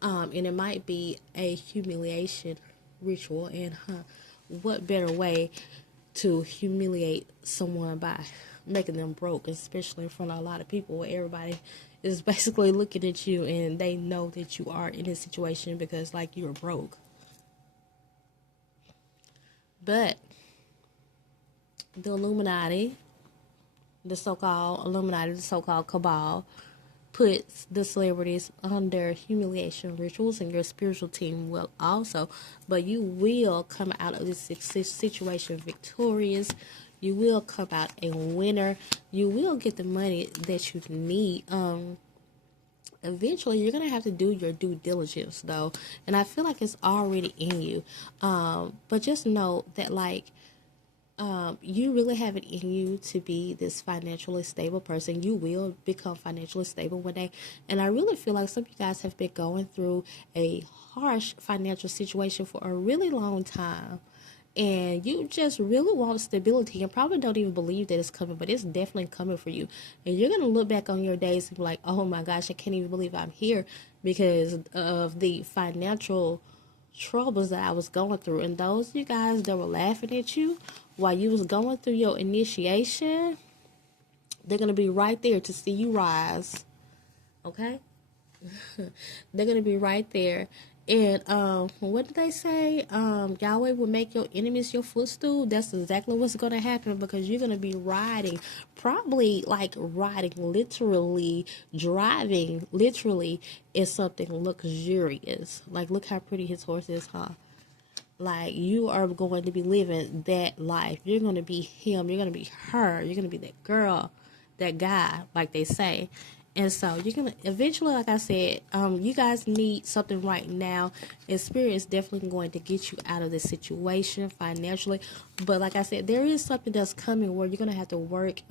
and it might be a humiliation ritual. And what better way to humiliate someone by making them broke, especially in front of a lot of people where everybody is basically looking at you and they know that you are in this situation because like you're broke. But the Illuminati, the so-called cabal, puts the celebrities under humiliation rituals, and your spiritual team will also. But you will come out of this situation victorious. You will come out a winner. You will get the money that you need. Eventually, you're going to have to do your due diligence, though. And I feel like it's already in you. But just know that, like, you really have it in you to be this financially stable person. You will become financially stable one day. And I really feel like some of you guys have been going through a harsh financial situation for a really long time. And you just really want stability and probably don't even believe that it's coming, but it's definitely coming for you. And you're going to look back on your days and be like, oh my gosh, I can't even believe I'm here because of the financial troubles that I was going through. And those of you guys that were laughing at you while you was going through your initiation, they're going to be right there to see you rise. Okay? They're going to be right there. And what did they say? Yahweh will make your enemies your footstool. That's exactly what's going to happen, because you're going to be riding, probably like riding, literally driving, literally is something luxurious. Like, look how pretty his horse is, huh? Like, you are going to be living that life. You're going to be him. You're going to be her. You're going to be that girl, that guy, like they say. And so you're going to eventually, like I said, you guys need something right now. And Spirit is definitely going to get you out of this situation financially. But like I said, there is something that's coming where you're going to have to work,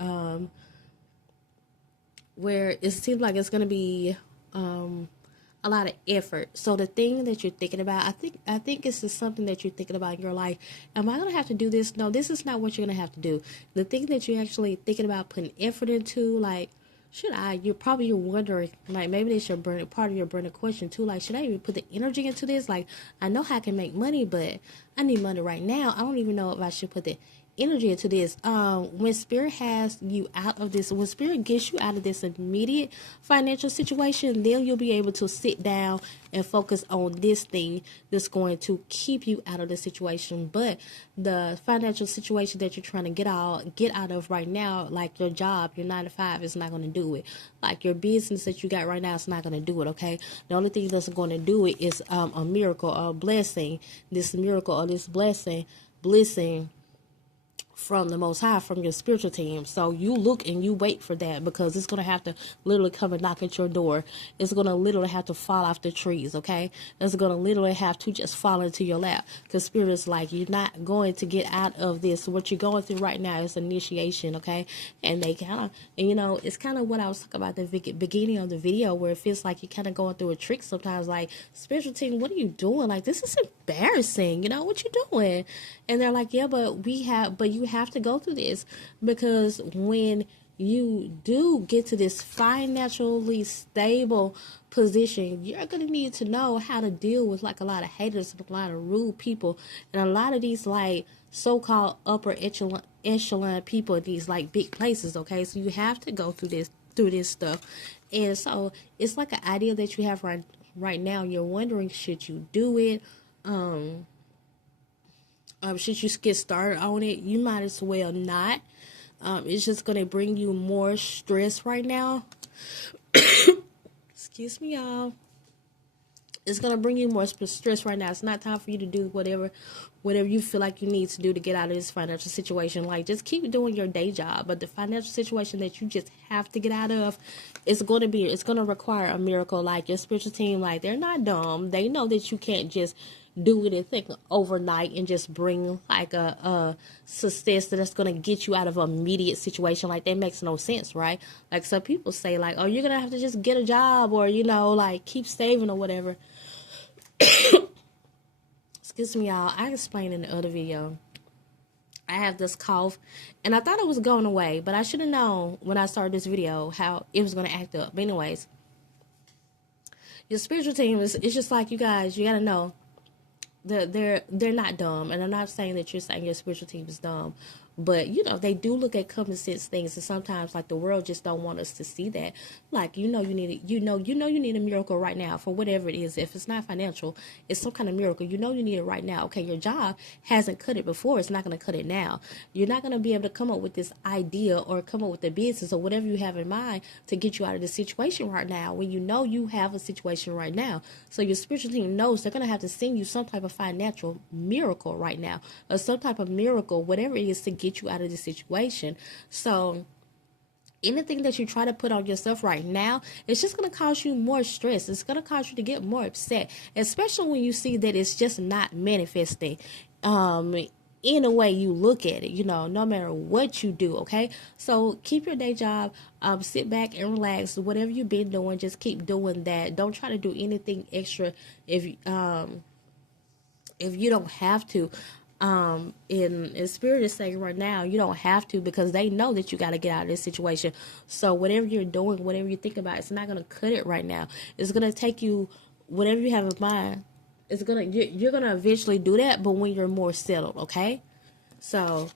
where it seems like it's going to be a lot of effort. So the thing that you're thinking about, I think this is something that you're thinking about in your life. Am I going to have to do this? No, this is not what you're going to have to do. The thing that you're actually thinking about putting effort into, like, should I? You're wondering, like, maybe they should part of your burning question too. Like, should I even put the energy into this? Like, I know how I can make money, but I need money right now. I don't even know if I should put the energy into this. When Spirit has you out of this, when Spirit gets you out of this immediate financial situation, then you'll be able to sit down and focus on this thing that's going to keep you out of the situation. But the financial situation that you're trying to get out of right now, like your job, your 9 to 5, is not going to do it. Like your business that you got right now, it's not going to do it. Okay, the only thing that's going to do it is a miracle or a blessing. This miracle or this blessing from the Most High, from your spiritual team. So you look and you wait for that, because it's going to have to literally come and knock at your door. It's going to literally have to fall off the trees, okay? It's going to literally have to just fall into your lap, because Spirit is like, you're not going to get out of this. What you're going through right now is initiation, okay? And they kind of, and you know, it's kind of what I was talking about at the beginning of the video, where it feels like you're kind of going through a trick sometimes, like, spiritual team, what are you doing? Like, this is embarrassing, you know, what you doing? And they're like, yeah, but you have to go through this, because when you do get to this financially stable position, you're going to need to know how to deal with like a lot of haters and a lot of rude people and a lot of these like so-called upper echelon people in these like big places. Okay, so you have to go through this stuff. And so it's like an idea that you have right now. You're wondering, should you do it? Should you get started on it? You might as well not. It's just going to bring you more stress right now. Excuse me, y'all. It's going to bring you more stress right now. It's not time for you to do whatever you feel like you need to do to get out of this financial situation. Like, just keep doing your day job. But the financial situation that you just have to get out of, it's going to require a miracle. Like, your spiritual team, like, they're not dumb. They know that you can't just do it and think overnight and just bring like a success that's going to get you out of an immediate situation. Like, that makes no sense, right? Like, some people say like, oh, you're going to have to just get a job, or, you know, like, keep saving or whatever. Excuse me, y'all. I explained in the other video, I have this cough, and I thought it was going away, but I should have known when I started this video how it was going to act up. But anyways, your spiritual team it's just like, you guys, you got to know they're not dumb. And I'm not saying that you're saying your spiritual team is dumb, but you know, they do look at common sense things, and sometimes like the world just don't want us to see that. Like, you need a miracle right now for whatever it is. If it's not financial, it's some kind of miracle. You need it right now. Okay, your job hasn't cut it before, it's not going to cut it now. You're not going to be able to come up with this idea or come up with the business or whatever you have in mind to get you out of this situation right now, when you have a situation right now. So your spiritual team knows they're going to have to send you some type of financial miracle right now, or some type of miracle, whatever it is, to get you out of this situation. So anything that you try to put on yourself right now, it's just going to cause you more stress. It's going to cause you to get more upset, especially when you see that it's just not manifesting. any way you look at it, no matter what you do, okay? So keep your day job, sit back and relax. Whatever you've been doing, just keep doing that. Don't try to do anything extra if you don't have to. In spirit is saying right now, you don't have to, because they know that you got to get out of this situation. So whatever you're doing, whatever you think about, it's not going to cut it right now. It's going to take you, whatever you have in mind, you're going to eventually do that, but when you're more settled, okay? So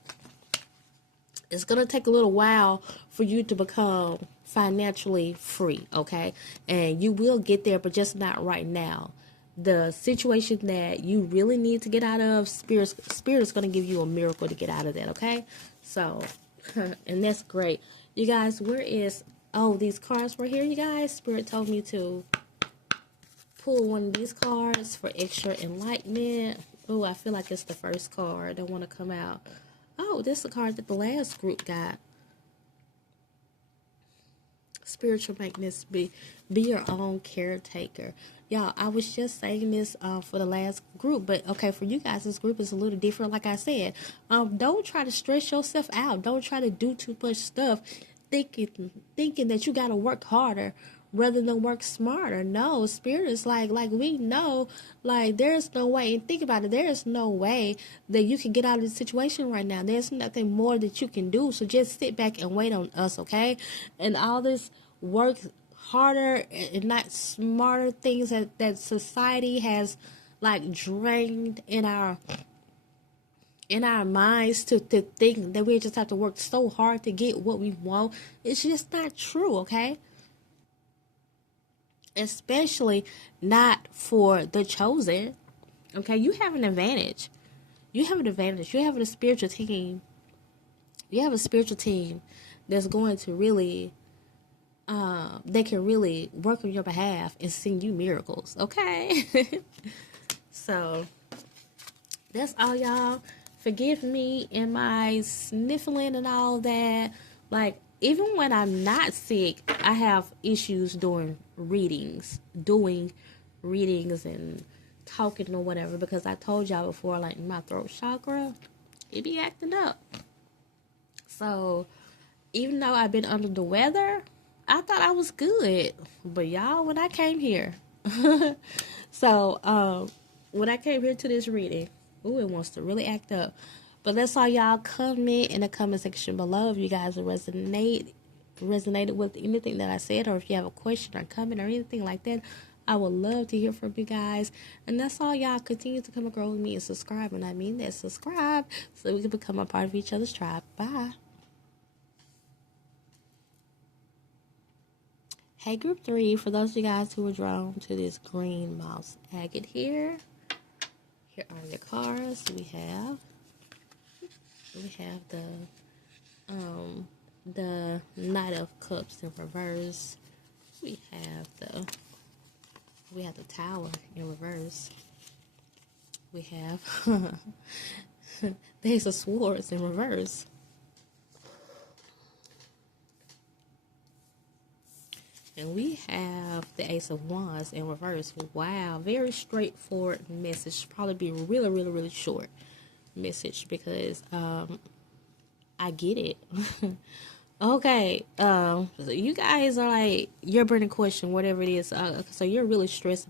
it's going to take a little while for you to become financially free, okay? And you will get there, but just not right now. The situation that you really need to get out of, spirit is going to give you a miracle to get out of that, okay? So, and that's great. You guys, these cards were here, you guys. Spirit told me to pull one of these cards for extra enlightenment. Oh, I feel like it's the first card that want to come out. Oh, this is a card that the last group got. Spiritual maintenance, be your own caretaker. Y'all, I was just saying this for the last group, but okay, for you guys, this group is a little different. Like I said, don't try to stress yourself out. Don't try to do too much stuff thinking that you got to work harder rather than work smarter. No, spirit is like we know, like there's no way, and think about it, there's no way that you can get out of this situation right now. There's nothing more that you can do, so just sit back and wait on us, okay? And all this work harder and not smarter things that society has like drained in our minds to think that we just have to work so hard to get what we want. It's just not true, okay? Especially not for the chosen. Okay, you have an advantage. You have a spiritual team. You have a spiritual team that's going to really, they can really work on your behalf and send you miracles. Okay, so that's all, y'all. Forgive me and my sniffling and all that. Like, even when I'm not sick, I have issues doing readings and talking or whatever, because I told y'all before, like, my throat chakra, it be acting up. So, even though I've been under the weather, I thought I was good. But y'all, when I came here, so, when I came here to this reading, ooh, it wants to really act up. But that's all, y'all. Comment in the comment section below if you guys resonated with anything that I said, or if you have a question or comment or anything like that. I would love to hear from you guys. And that's all, y'all. Continue to come and grow with me and subscribe. And I mean that, subscribe, so we can become a part of each other's tribe. Bye. Hey, group 3, for those of you guys who are drawn to this green mouse agate here are your cards. We have the Knight of Cups in reverse. We have the Tower in reverse. We have the Ace of Swords in reverse. And we have the Ace of Wands in reverse. Wow, very straightforward message. Probably be really, really, really short message, because I get it. Okay, so you guys are like, your burning question, whatever it is. So you're really stressed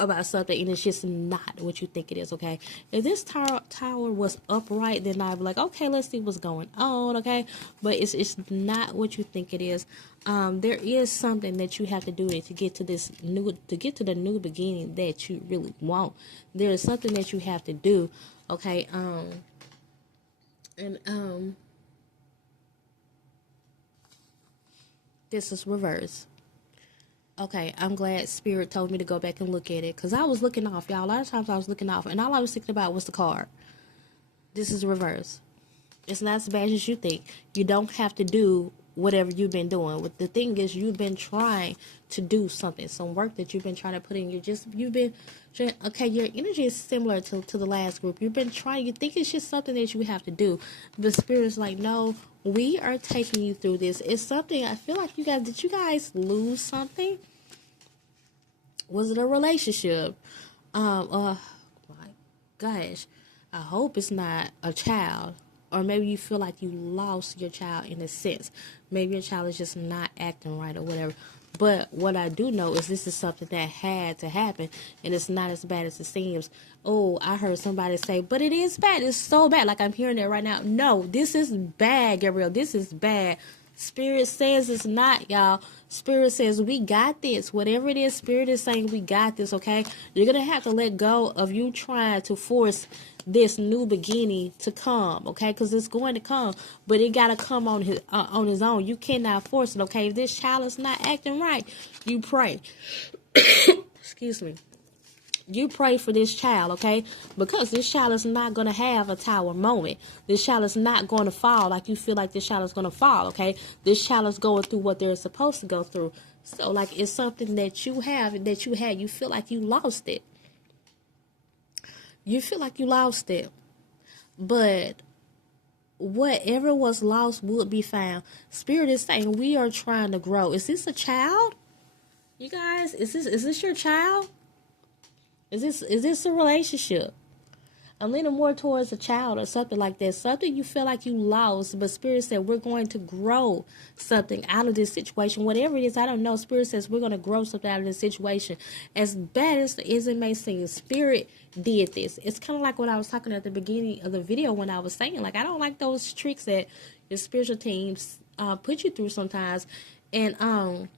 about something, and it's just not what you think it is. Okay, if this tower was upright, then I'd be like, okay, let's see what's going on. Okay, but it's not what you think it is. There is something that you have to do to get to the new beginning that you really want. There is something that you have to do. Okay, this is reverse. Okay, I'm glad Spirit told me to go back and look at it, because I was looking off, y'all. A lot of times I was looking off, and all I was thinking about was the card. This is reverse. It's not as bad as you think. You don't have to do whatever you've been doing. What the thing is, you've been trying to do something, some work that you've been trying to put in. You've been trying, okay, your energy is similar to the last group. You've been trying, you think it's just something that you have to do. The Spirit's like, no, we are taking you through this. It's something, I feel like did you guys lose something? Was it a relationship? Oh my gosh. I hope it's not a child. Or maybe you feel like you lost your child in a sense. Maybe your child is just not acting right or whatever. But what I do know is this is something that had to happen, and it's not as bad as it seems. Oh, I heard somebody say, but it is bad. It's so bad. Like I'm hearing that right now. No, this is bad, Gabrielle. This is bad. Spirit says it's not, y'all. Spirit says we got this. Whatever it is, Spirit is saying we got this, okay? You're going to have to let go of you trying to force this new beginning to come, okay? Because it's going to come, but it got to come on his own. You cannot force it, okay? If this child is not acting right, you pray. Excuse me. You pray for this child, okay? Because this child is not going to have a tower moment. This child is not going to fall like you feel like this child is going to fall, okay? This child is going through what they're supposed to go through. So, like, it's something that you have, that you had. You feel like you lost it. You feel like you lost it. But whatever was lost would be found. Spirit is saying we are trying to grow. Is this a child? You guys, is this your child? Is this a relationship? I'm leaning more towards a child or something like that. Something you feel like you lost, but Spirit said we're going to grow something out of this situation. Whatever it is, I don't know. Spirit says we're going to grow something out of this situation. As bad as it may seem, Spirit did this. It's kind of like what I was talking at the beginning of the video when I was saying, like, I don't like those tricks that your spiritual teams put you through sometimes. And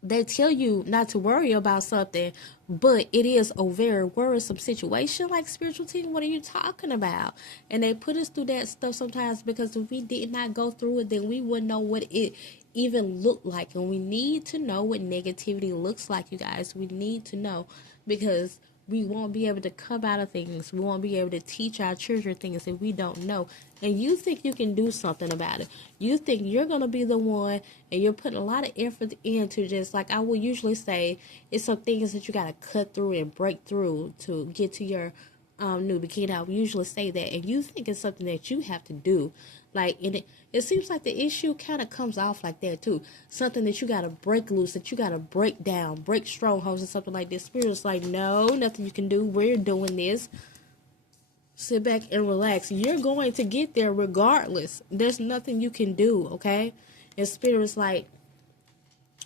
they tell you not to worry about something, but it is a very worrisome situation. Like, spiritual team, what are you talking about? And they put us through that stuff sometimes because if we did not go through it, then we wouldn't know what it even looked like. And we need to know what negativity looks like, you guys. We need to know, because we won't be able to come out of things. We won't be able to teach our children things if we don't know. And you think you can do something about it. You think you're going to be the one, and you're putting a lot of effort into, just like I will usually say, it's some things that you got to cut through and break through to get to your new beginning. I will usually say that. And you think it's something that you have to do. Like, and it seems like the issue kind of comes off like that too. Something that you got to break loose, that you got to break down, break strongholds and something like this. Spirit's like, no, nothing you can do. We're doing this. Sit back and relax. You're going to get there regardless. There's nothing you can do, okay? And Spirit's like,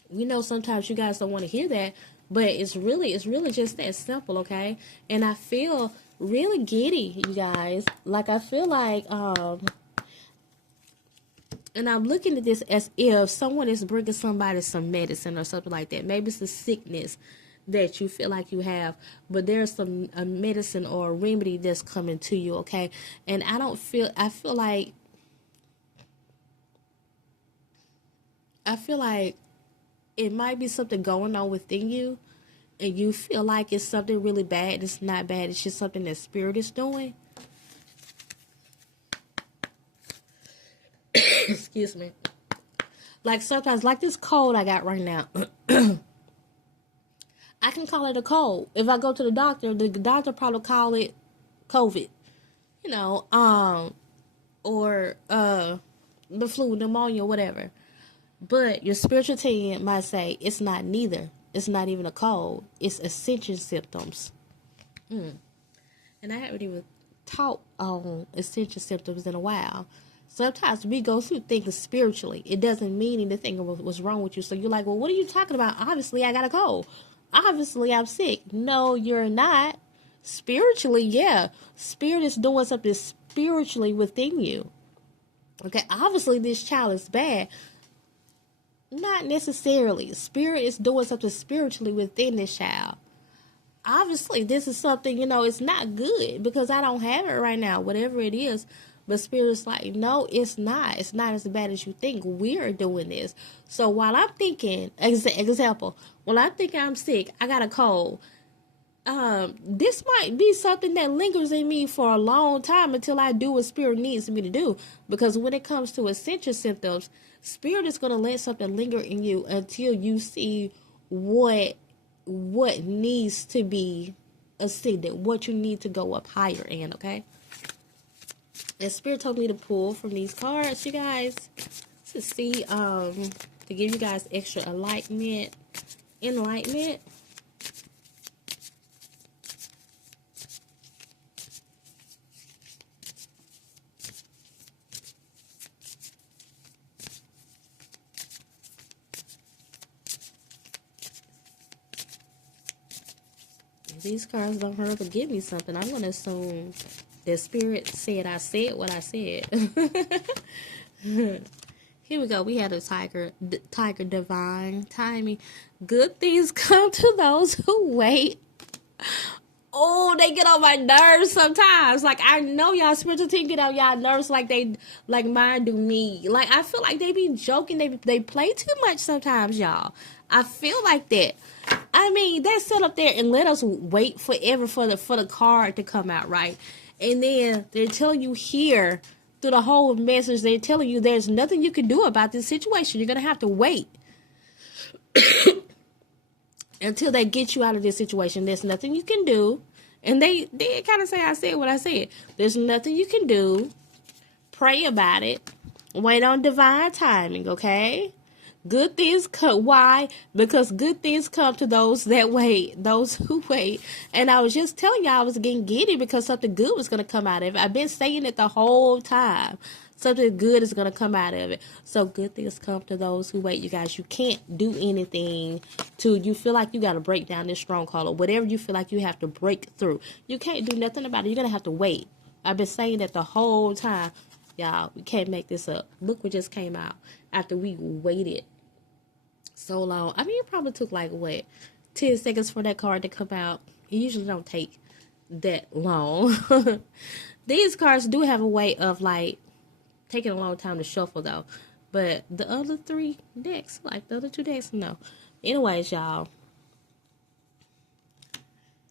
we know sometimes you guys don't want to hear that, but it's really just that simple, okay? And I feel really giddy, you guys. Like, I feel like, and I'm looking at this as if someone is bringing somebody some medicine or something like that. Maybe it's a sickness that you feel like you have, but there's a medicine or a remedy that's coming to you, okay? And I feel like it might be something going on within you, and you feel like it's something really bad. It's not bad. It's just something that Spirit is doing. Excuse me. Like, sometimes, like this cold I got right now, I can call it a cold. If I go to the doctor probably call it COVID, you know, or the flu, pneumonia, whatever. But your spiritual team might say it's not neither. It's not even a cold. It's ascension symptoms. And I haven't even taught on ascension symptoms in a while. Sometimes we go through things spiritually. It doesn't mean anything was wrong with you. So you're like, well, what are you talking about? Obviously, I got a cold. Obviously, I'm sick. No, you're not. Spiritually, yeah. Spirit is doing something spiritually within you. Okay, obviously, this child is bad. Not necessarily. Spirit is doing something spiritually within this child. Obviously, this is something, it's not good because I don't have it right now, whatever it is. But Spirit's like, no, it's not. It's not as bad as you think. We're doing this. So while I'm thinking, example, when I think I'm sick, I got a cold. This might be something that lingers in me for a long time until I do what Spirit needs me to do. Because when it comes to essential symptoms, Spirit is going to let something linger in you until you see what needs to be ascended, what you need to go up higher in, okay? And Spirit told me to pull from these cards, you guys, to see, to give you guys extra enlightenment. These cards don't hurt or give me something. I'm going to assume that Spirit said I said what I said. Here we go. We had a tiger divine timing. Good things come to those who wait. Oh, they get on my nerves sometimes. Like, I know y'all spiritual team get on y'all nerves like mine do me. Like, I feel like they be joking. They play too much sometimes, y'all. I feel like that. I mean, they sit up there and let us wait forever for the card to come out, right? And then they're telling you here through the whole message, they're telling you there's nothing you can do about this situation. You're gonna have to wait until they get you out of this situation. There's nothing you can do. And they did kind of say I said what I said. There's nothing you can do. Pray about it. Wait on divine timing, okay? Good things come. Why? Because good things come to those that wait, those who wait. And I was just telling y'all I was getting giddy because something good was going to come out of it. I've been saying it the whole time. Something good is going to come out of it. So good things come to those who wait, you guys. You can't do anything you feel like you got to break down this stronghold or whatever you feel like you have to break through. You can't do nothing about it. You're going to have to wait. I've been saying that the whole time. Y'all, we can't make this up. Look what just came out after we waited so long. I mean, it probably took like, 10 seconds for that card to come out. It usually don't take that long. These cards do have a way of, like, taking a long time to shuffle, though. But the other 3 decks, like the other 2 decks, no. Anyways, y'all,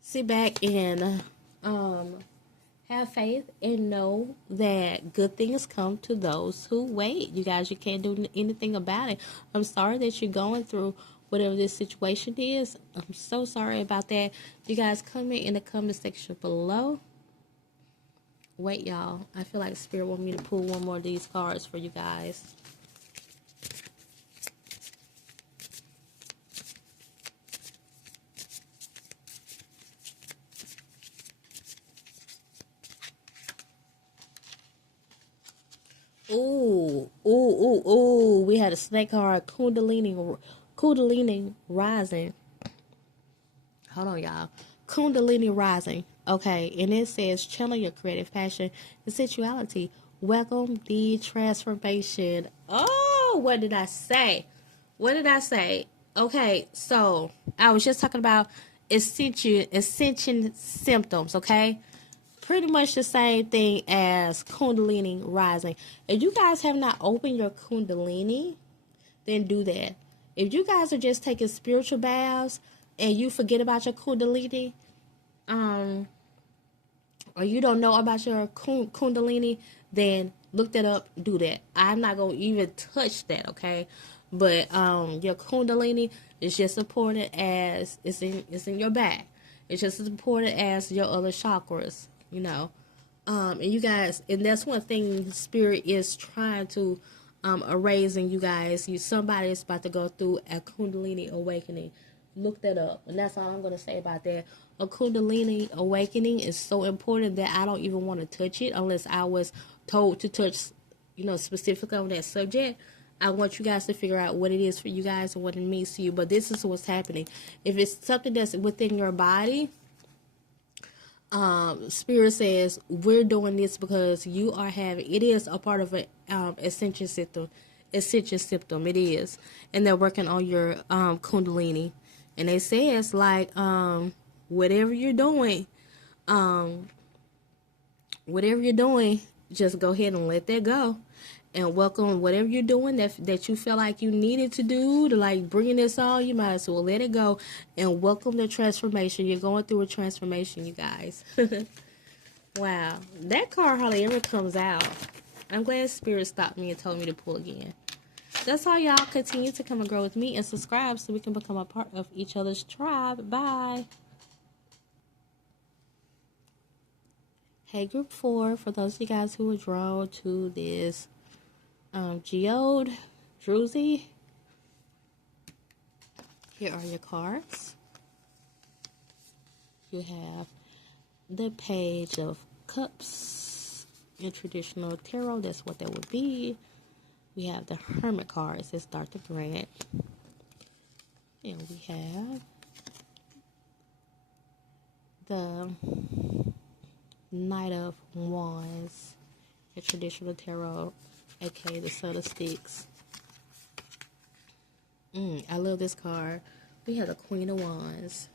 sit back and have faith and know that good things come to those who wait. You guys, you can't do anything about it. I'm sorry that you're going through whatever this situation is. I'm so sorry about that. You guys, comment in the comment section below. Wait, y'all. I feel like Spirit want me to pull one more of these cards for you guys. Ooh. We had a snake card, Kundalini rising. Hold on, y'all. Kundalini rising. Okay, and it says channel your creative passion and sensuality. Welcome the transformation. Oh, what did I say? Okay, so I was just talking about ascension symptoms, okay? Pretty much the same thing as Kundalini rising. If you guys have not opened your Kundalini, then do that. If you guys are just taking spiritual baths and you forget about your Kundalini, or you don't know about your Kundalini, then look that up, do that. I'm not going to even touch that, okay? But your Kundalini is just important as it's in your back. It's just as important as your other chakras, you know. And you guys, and that's one thing Spirit is trying to erasing you guys. Somebody is about to go through a Kundalini awakening. Look that up. And that's all I'm going to say about that. A Kundalini awakening is so important that I don't even want to touch it unless I was told to touch, specifically on that subject. I want you guys to figure out what it is for you guys and what it means to you. But this is what's happening. If it's something that's within your body, Spirit says we're doing this because you are having, it is a part of an ascension symptom. It is. And they're working on your Kundalini. And it says, like, whatever you're doing, just go ahead and let that go. And welcome whatever you're doing that you feel like you needed to do to, like, bring this on. You might as well let it go and welcome the transformation. You're going through a transformation, you guys. Wow. That card hardly ever comes out. I'm glad Spirit stopped me and told me to pull again. That's all, y'all. Continue to come and grow with me and subscribe so we can become a part of each other's tribe. Bye. Hey, Group 4, for those of you guys who are drawn to this geode, druzy, here are your cards. You have the Page of Cups in traditional tarot. That's what that would be. We have the Hermit card. It says Dr. Grant. And we have the Knight of Wands, a traditional tarot, aka the Son of Sticks. I love this card. We have the Queen of Wands.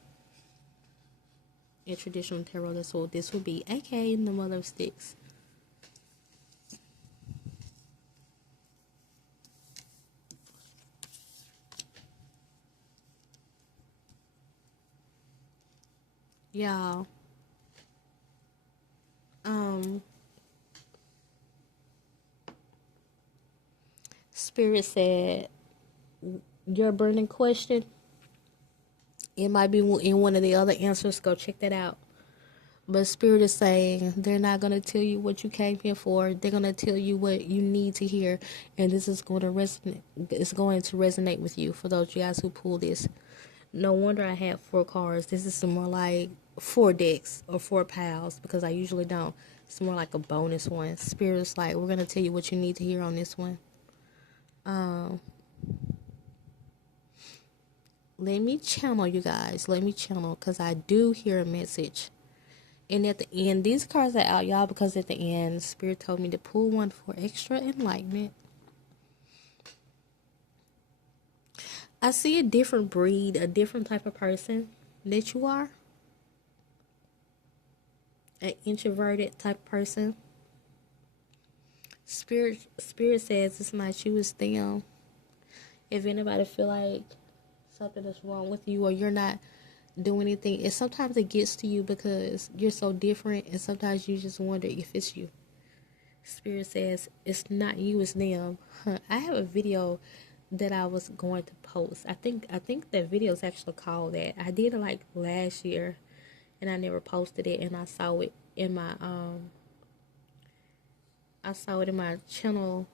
In traditional tarot, that's what this would be, aka the Mother of Sticks. Y'all, Spirit said your burning question, it might be in one of the other answers. Go check that out. But Spirit is saying they're not going to tell you what you came here for. They're going to tell you what you need to hear. And this is going to resonate. It's going to resonate with you for those of you guys who pull this. No wonder I had 4 cards. This is more like 4 decks or 4 piles because I usually don't. It's more like a bonus one. Spirit is like, we're going to tell you what you need to hear on this one. Let me channel, you guys. Let me channel because I do hear a message. And at the end, these cards are out, y'all, because at the end, Spirit told me to pull one for extra enlightenment. I see a different breed, a different type of person that you are. An introverted type of person. Spirit says it's not you, it's them. If anybody feel like something is wrong with you or you're not doing anything, and sometimes it gets to you because you're so different, and sometimes you just wonder if it's you. Spirit says it's not you, it's them. I have a video that I was going to post. I think that video is actually called that. I did it like last year and I never posted it, and I saw it in my channel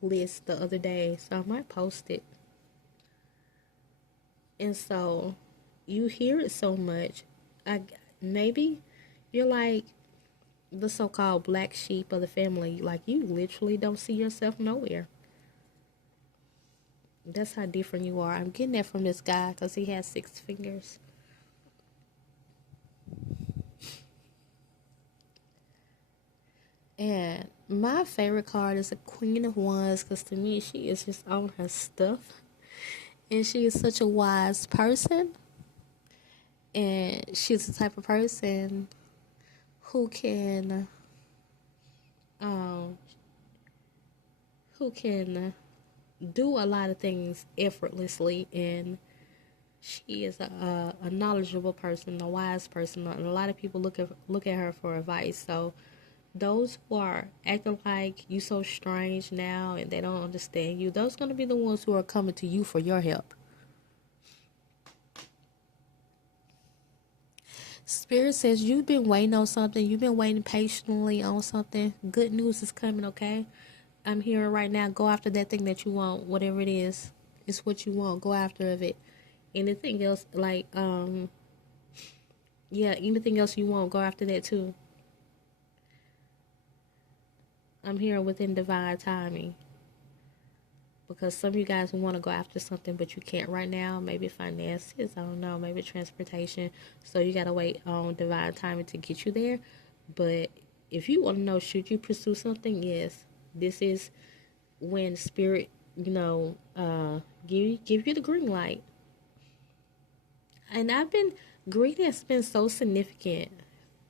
list the other day, so I might post it. And so you hear it so much, maybe you're like the so-called black sheep of the family. Like, you literally don't see yourself nowhere. That's how different you are. I'm getting that from this guy because he has 6 fingers. And my favorite card is a Queen of Wands because to me she is just on her stuff. And she is such a wise person. And she's the type of person who can do a lot of things effortlessly, and she is a knowledgeable person, a wise person, and a lot of people look at her for advice. So those who are acting like you so strange now and they don't understand you, those are going to be the ones who are coming to you for your help. Spirit says you've been waiting on something. You've been waiting patiently on something. Good news is coming, okay? I'm hearing right now, go after that thing that you want, whatever it is. It's what you want. Go after of it. Anything else, like, anything else you want, go after that too. I'm hearing within divine timing. Because some of you guys want to go after something, but you can't right now. Maybe finances, I don't know, maybe transportation. So you got to wait on divine timing to get you there. But if you want to know, should you pursue something? Yes. This is when Spirit, give you the green light. And green has been so significant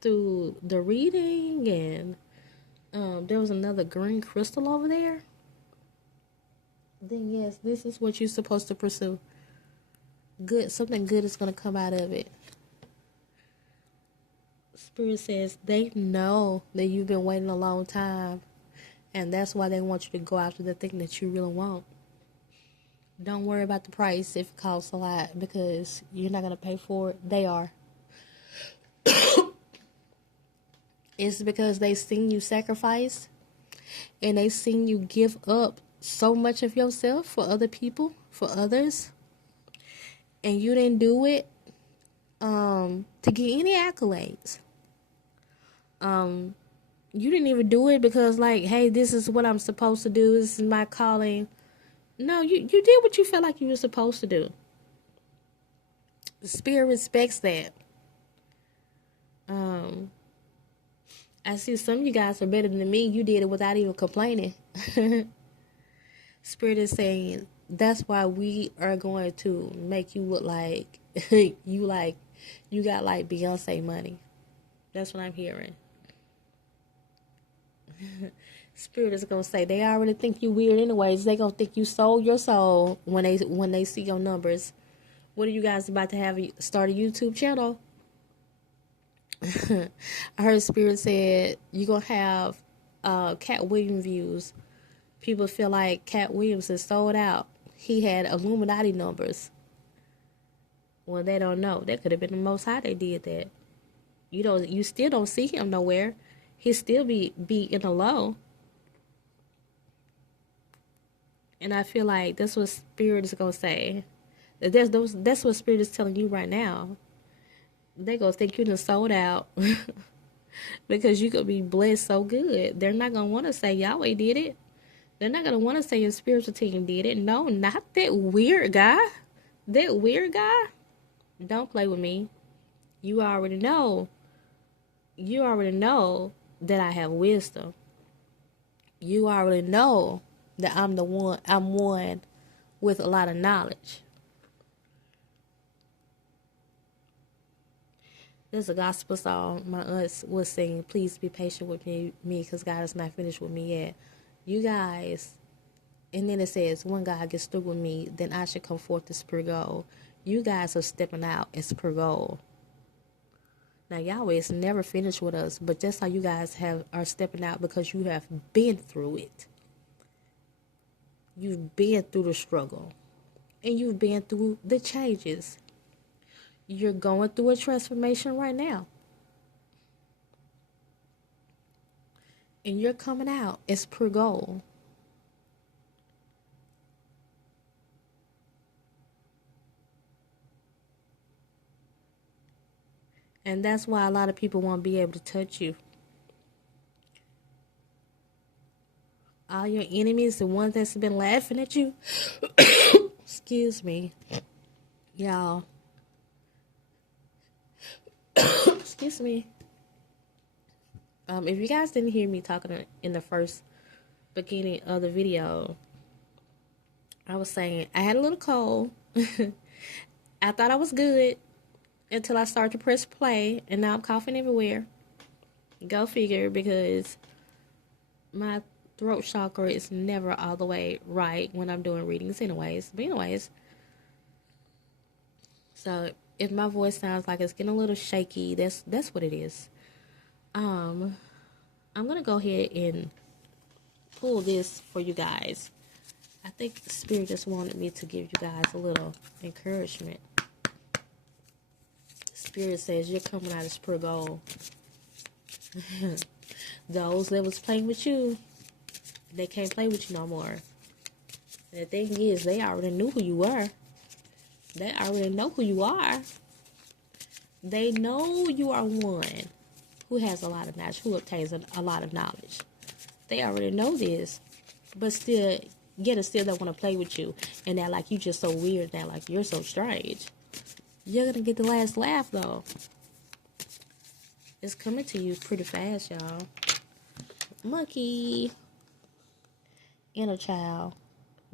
through the reading, and there was another green crystal over there. Then yes, this is what you're supposed to pursue. Good, something good is going to come out of it. Spirit says they know that you've been waiting a long time, and that's why they want you to go after the thing that you really want. Don't worry about the price if it costs a lot, because you're not going to pay for it. They are. It's because they seen you sacrifice, and they seen you give up so much of yourself for other people, for others, and you didn't do it to get any accolades. You didn't even do it because, like, hey, this is what I'm supposed to do, this is my calling. No, you did what you felt like you were supposed to do. The Spirit respects that. Um, I see some of you guys are better than me. You did it without even complaining. Spirit is saying that's why we are going to make you look like you got like Beyonce money. That's what I'm hearing. Spirit is gonna say they already think you weird anyways. They gonna think you sold your soul when they see your numbers. What are you guys about to have? Start a YouTube channel? I heard Spirit said you gonna have Cat Williams views. People feel like Cat Williams is sold out. He had Illuminati numbers. Well, they don't know. That could have been the Most High they did that. You still don't see him nowhere. He still be in the low. And I feel like that's what Spirit is gonna say. That's what Spirit is telling you right now. They gonna think you done sold out because you could be blessed so good. They're not gonna want to say Yahweh did it. They're not gonna want to say your spiritual team did it. No, not that weird guy. That weird guy. Don't play with me. You already know. You already know that I have wisdom. You already know that I'm one with a lot of knowledge. There's a gospel song my aunt was singing. Please be patient with me because God is not finished with me yet. You guys, and then it says, when God gets through with me, then I should come forth as pure gold. You guys are stepping out as pure gold. Now, Yahweh is never finished with us, but that's how you guys are stepping out because you have been through it. You've been through the struggle, and you've been through the changes. You're going through a transformation right now, and you're coming out as pure gold. And that's why a lot of people won't be able to touch you. All your enemies, the ones that's been laughing at you, excuse me, y'all. Excuse me. If you guys didn't hear me talking in the first beginning of the video, I was saying I had a little cold. I thought I was good until I started to press play, and now I'm coughing everywhere. Go figure, because my throat chakra is never all the way right when I'm doing readings anyways. But anyways, so if my voice sounds like it's getting a little shaky, that's what it is. I'm gonna go ahead and pull this for you guys. I think the Spirit just wanted me to give you guys a little encouragement. Spirit says you're coming out as pure gold. Those that was playing with you, they can't play with you no more. And the thing is, they already knew who you were. They already know who you are. They know you are one who has a lot of knowledge, who obtains a lot of knowledge. They already know this, but still don't want to play with you. And they're like, you just so weird now, like you're so strange. You're going to get the last laugh, though. It's coming to you pretty fast, y'all. Monkey. Inner child.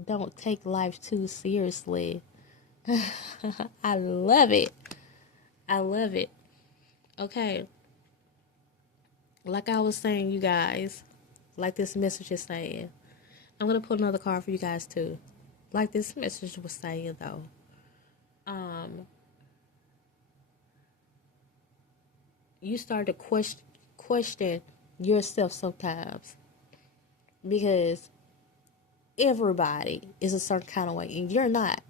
Don't take life too seriously. I love it. I love it. Okay. Like I was saying, you guys, like this message is saying, I'm going to put another card for you guys, too. Like this message was saying, though. You start to question yourself sometimes, because everybody is a certain kind of way and you're not.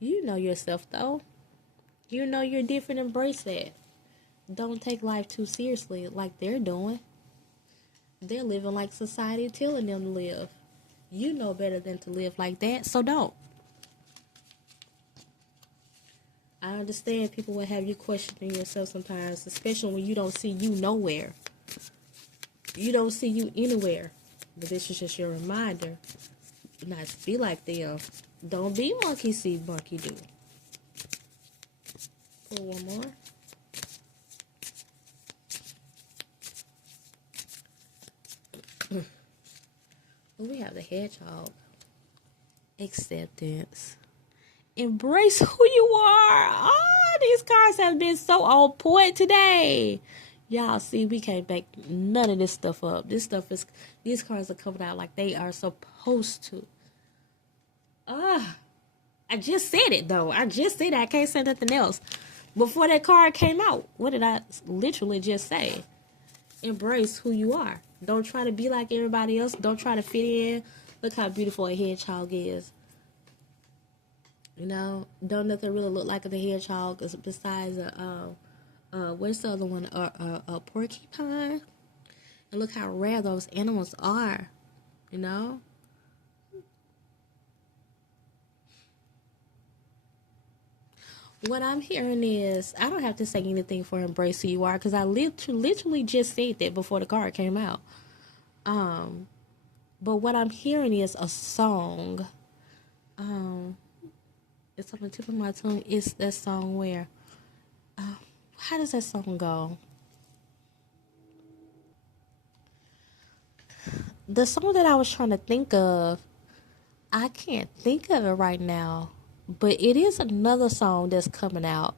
You know yourself, though. You know you're different. Embrace that. Don't take life too seriously like they're doing. They're living like society telling them to live. You know better than to live like that, so don't. I understand people will have you questioning yourself sometimes, especially when you don't see you nowhere. You don't see you anywhere. But this is just your reminder not to be like them. Don't be monkey see, monkey do. Pull one more. We have the hedgehog. Acceptance. Embrace who you are. Oh, these cards have been so on point today. Y'all see, we can't back none of this stuff up. These cards are coming out like they are supposed to. I just said it though. I just said it. I can't say nothing else. Before that card came out, what did I literally just say? Embrace who you are. Don't try to be like everybody else. Don't try to fit in. Look how beautiful a hedgehog is. You know, don't nothing really look like the hedgehog besides what's the other one? A porcupine. And look how rare those animals are. You know. What I'm hearing is I don't have to say anything for embrace who you are because I literally just said that before the card came out. But what I'm hearing is a song. It's on the tip of my tongue. It's that song where, how does that song go? The song that I was trying to think of, I can't think of it right now. But it is another song that's coming out.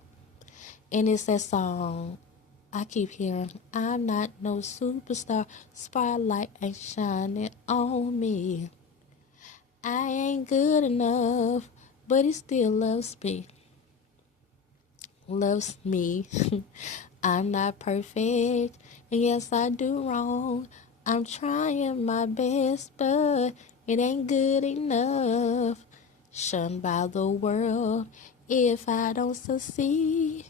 And it's that song I keep hearing. I'm not no superstar. Spotlight ain't shining on me. I ain't good enough, but he still loves me. Loves me. I'm not perfect, and yes, I do wrong. I'm trying my best, but it ain't good enough. Shunned by the world if I don't succeed.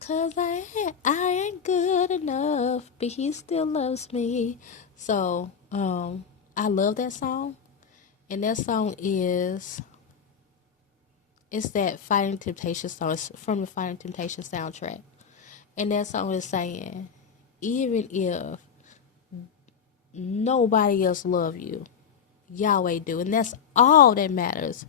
'Cause I ain't good enough, but he still loves me. So, I love that song. And that song it's that Fighting Temptation song. It's from the Fighting Temptation soundtrack. And that song is saying, even if nobody else love you, Yahweh do. And that's all that matters.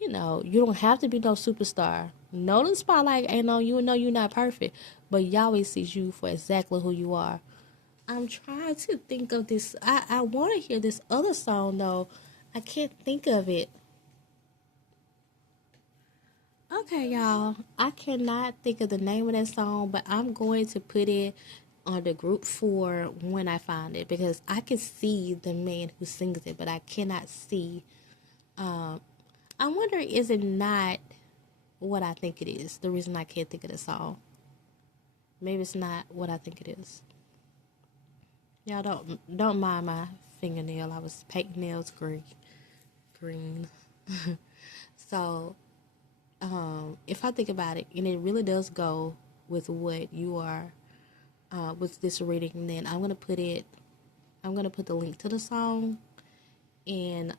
You know, you don't have to be no superstar. No, the spotlight ain't on you and know you're not perfect. But Yahweh sees you for exactly who you are. I'm trying to think of this. I want to hear this other song, though. I can't think of it. Okay, y'all. I cannot think of the name of that song, but I'm going to put it on the group for when I find it because I can see the man who sings it, but I cannot see. I wonder, is it not what I think it is? The reason I can't think of the song. Maybe it's not what I think it is. Y'all don't mind my fingernail. I was painting nails green. So if I think about it, and it really does go with what you are with this reading, then I'm gonna put the link to the song in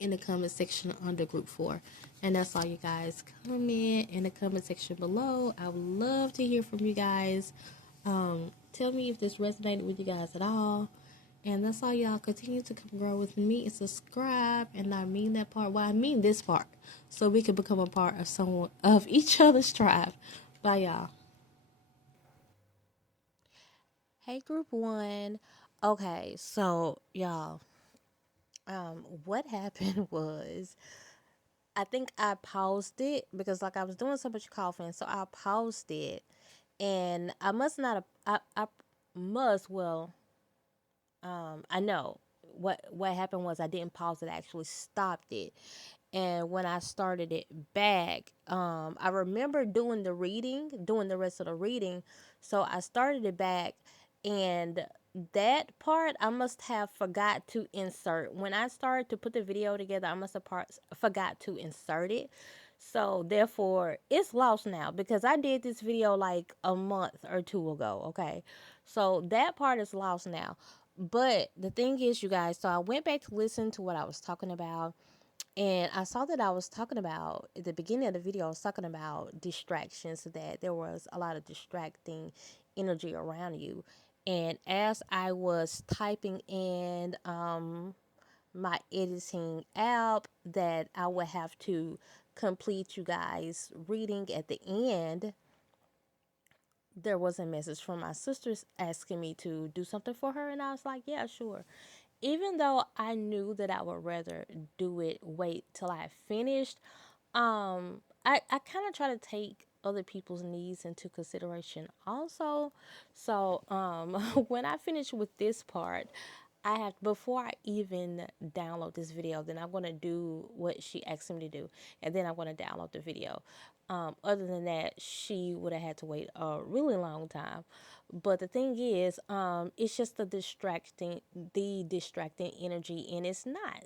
the comment section under group 4. And that's all, you guys. Comment in the comment section below. I would love to hear from you guys. Tell me if this resonated with you guys at all. And that's all, y'all. Continue to come grow with me and subscribe. And I mean that part. Well, I mean this part. So we can become a part of each other's tribe. Bye, y'all. Hey, group 1. Okay, so y'all, what happened was I think I paused it because like I was doing so much coughing, so I paused it, and I must not have. I must well. I know what happened was I didn't pause it. I actually stopped it, and when I started it back, I remember doing the rest of the reading. So I started it back, and that part I must have forgot to insert. When I started to put the video together, I must have forgot to insert it. So therefore, it's lost now because I did this video like a month or two ago. Okay, so that part is lost now. But the thing is, you guys, so I went back to listen to what I was talking about, and I saw that I was talking about, at the beginning of the video, I was talking about distractions, that there was a lot of distracting energy around you. And as I was typing in my editing app that I would have to complete you guys reading at the end, there was a message from my sisters asking me to do something for her, and I was like, yeah, sure. Even though I knew that I would rather wait till I finished, I kind of try to take other people's needs into consideration also. So when I finish with this part, I have, before I even download this video, then I'm gonna do what she asked me to do, and then I'm gonna download the video. Other than that, she would have had to wait a really long time. But the thing is, it's just the distracting energy, and it's not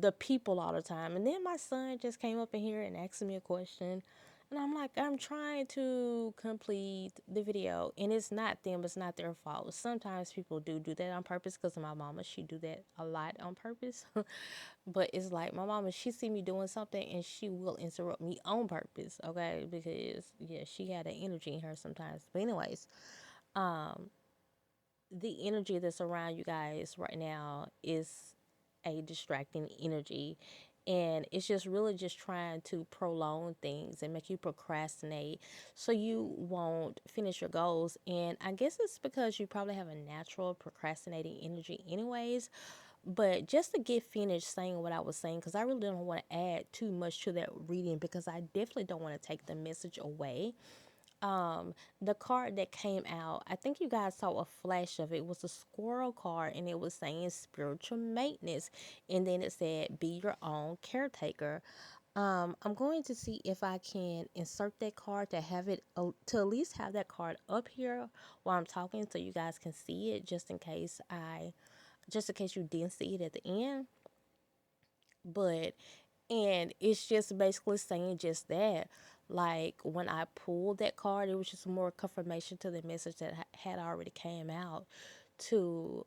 the people all the time. And then my son just came up in here and asked me a question. And I'm like, I'm trying to complete the video. And it's not them, it's not their fault. Sometimes people do that on purpose because of my mama. She do that a lot on purpose. But it's like my mama, she see me doing something and she will interrupt me on purpose, okay? Because, yeah, she had an energy in her sometimes. But anyways, the energy that's around you guys right now is a distracting energy, and it's just really just trying to prolong things and make you procrastinate so you won't finish your goals. And I guess it's because you probably have a natural procrastinating energy anyways. But just to get finished saying what I was saying, because I really don't want to add too much to that reading, because I definitely don't want to take the message away. The card that came out, I think you guys saw a flash of it, was a squirrel card, and it was saying spiritual maintenance, and then it said be your own caretaker. I'm going to see if I can insert that card to have it to at least have that card up here while I'm talking so you guys can see it, just in case you didn't see it at the end. But and it's just basically saying just that. Like when I pulled that card, it was just more confirmation to the message that had already came out, to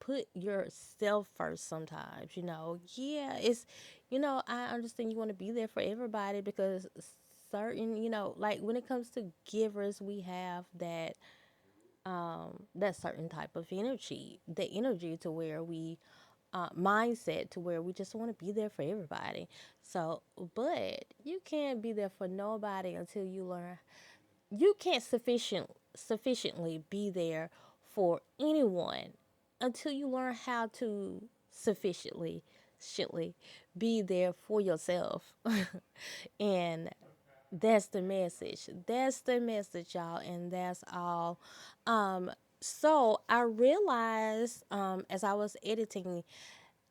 put yourself first sometimes. Yeah, it's, I understand you want to be there for everybody, because certain, like when it comes to givers, we have that certain type of energy, the energy to where we mindset to where we just want to be there for everybody. So, but you can't be there for nobody until you learn. You can't sufficiently be there for anyone until you learn how to sufficiently be there for yourself. And that's the message. That's the message, y'all, and that's all. So I realized, as I was editing,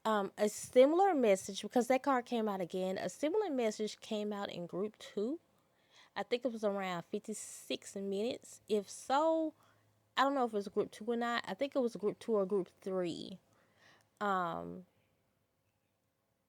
a similar message, because that card came out again. A similar message came out in group two. I think it was around 56 minutes. If so, I don't know if it was group two or not. I think it was group two or group three.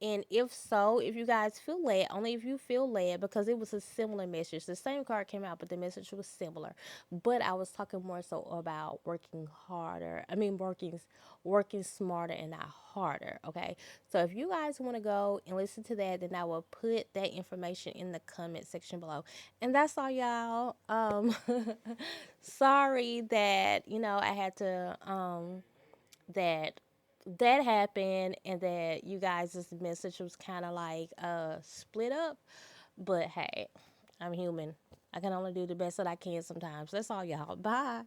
And if so, if you guys feel led, only if you feel led, because it was a similar message. The same card came out, but the message was similar. But I was talking more so about working harder. I mean, working smarter and not harder. Okay. So if you guys want to go and listen to that, then I will put that information in the comment section below. And that's all, y'all. Sorry that, I had to, that that happened, and that you guys' message was kind of like split up. But hey, I'm human. I can only do the best that I can sometimes. That's all, y'all. Bye.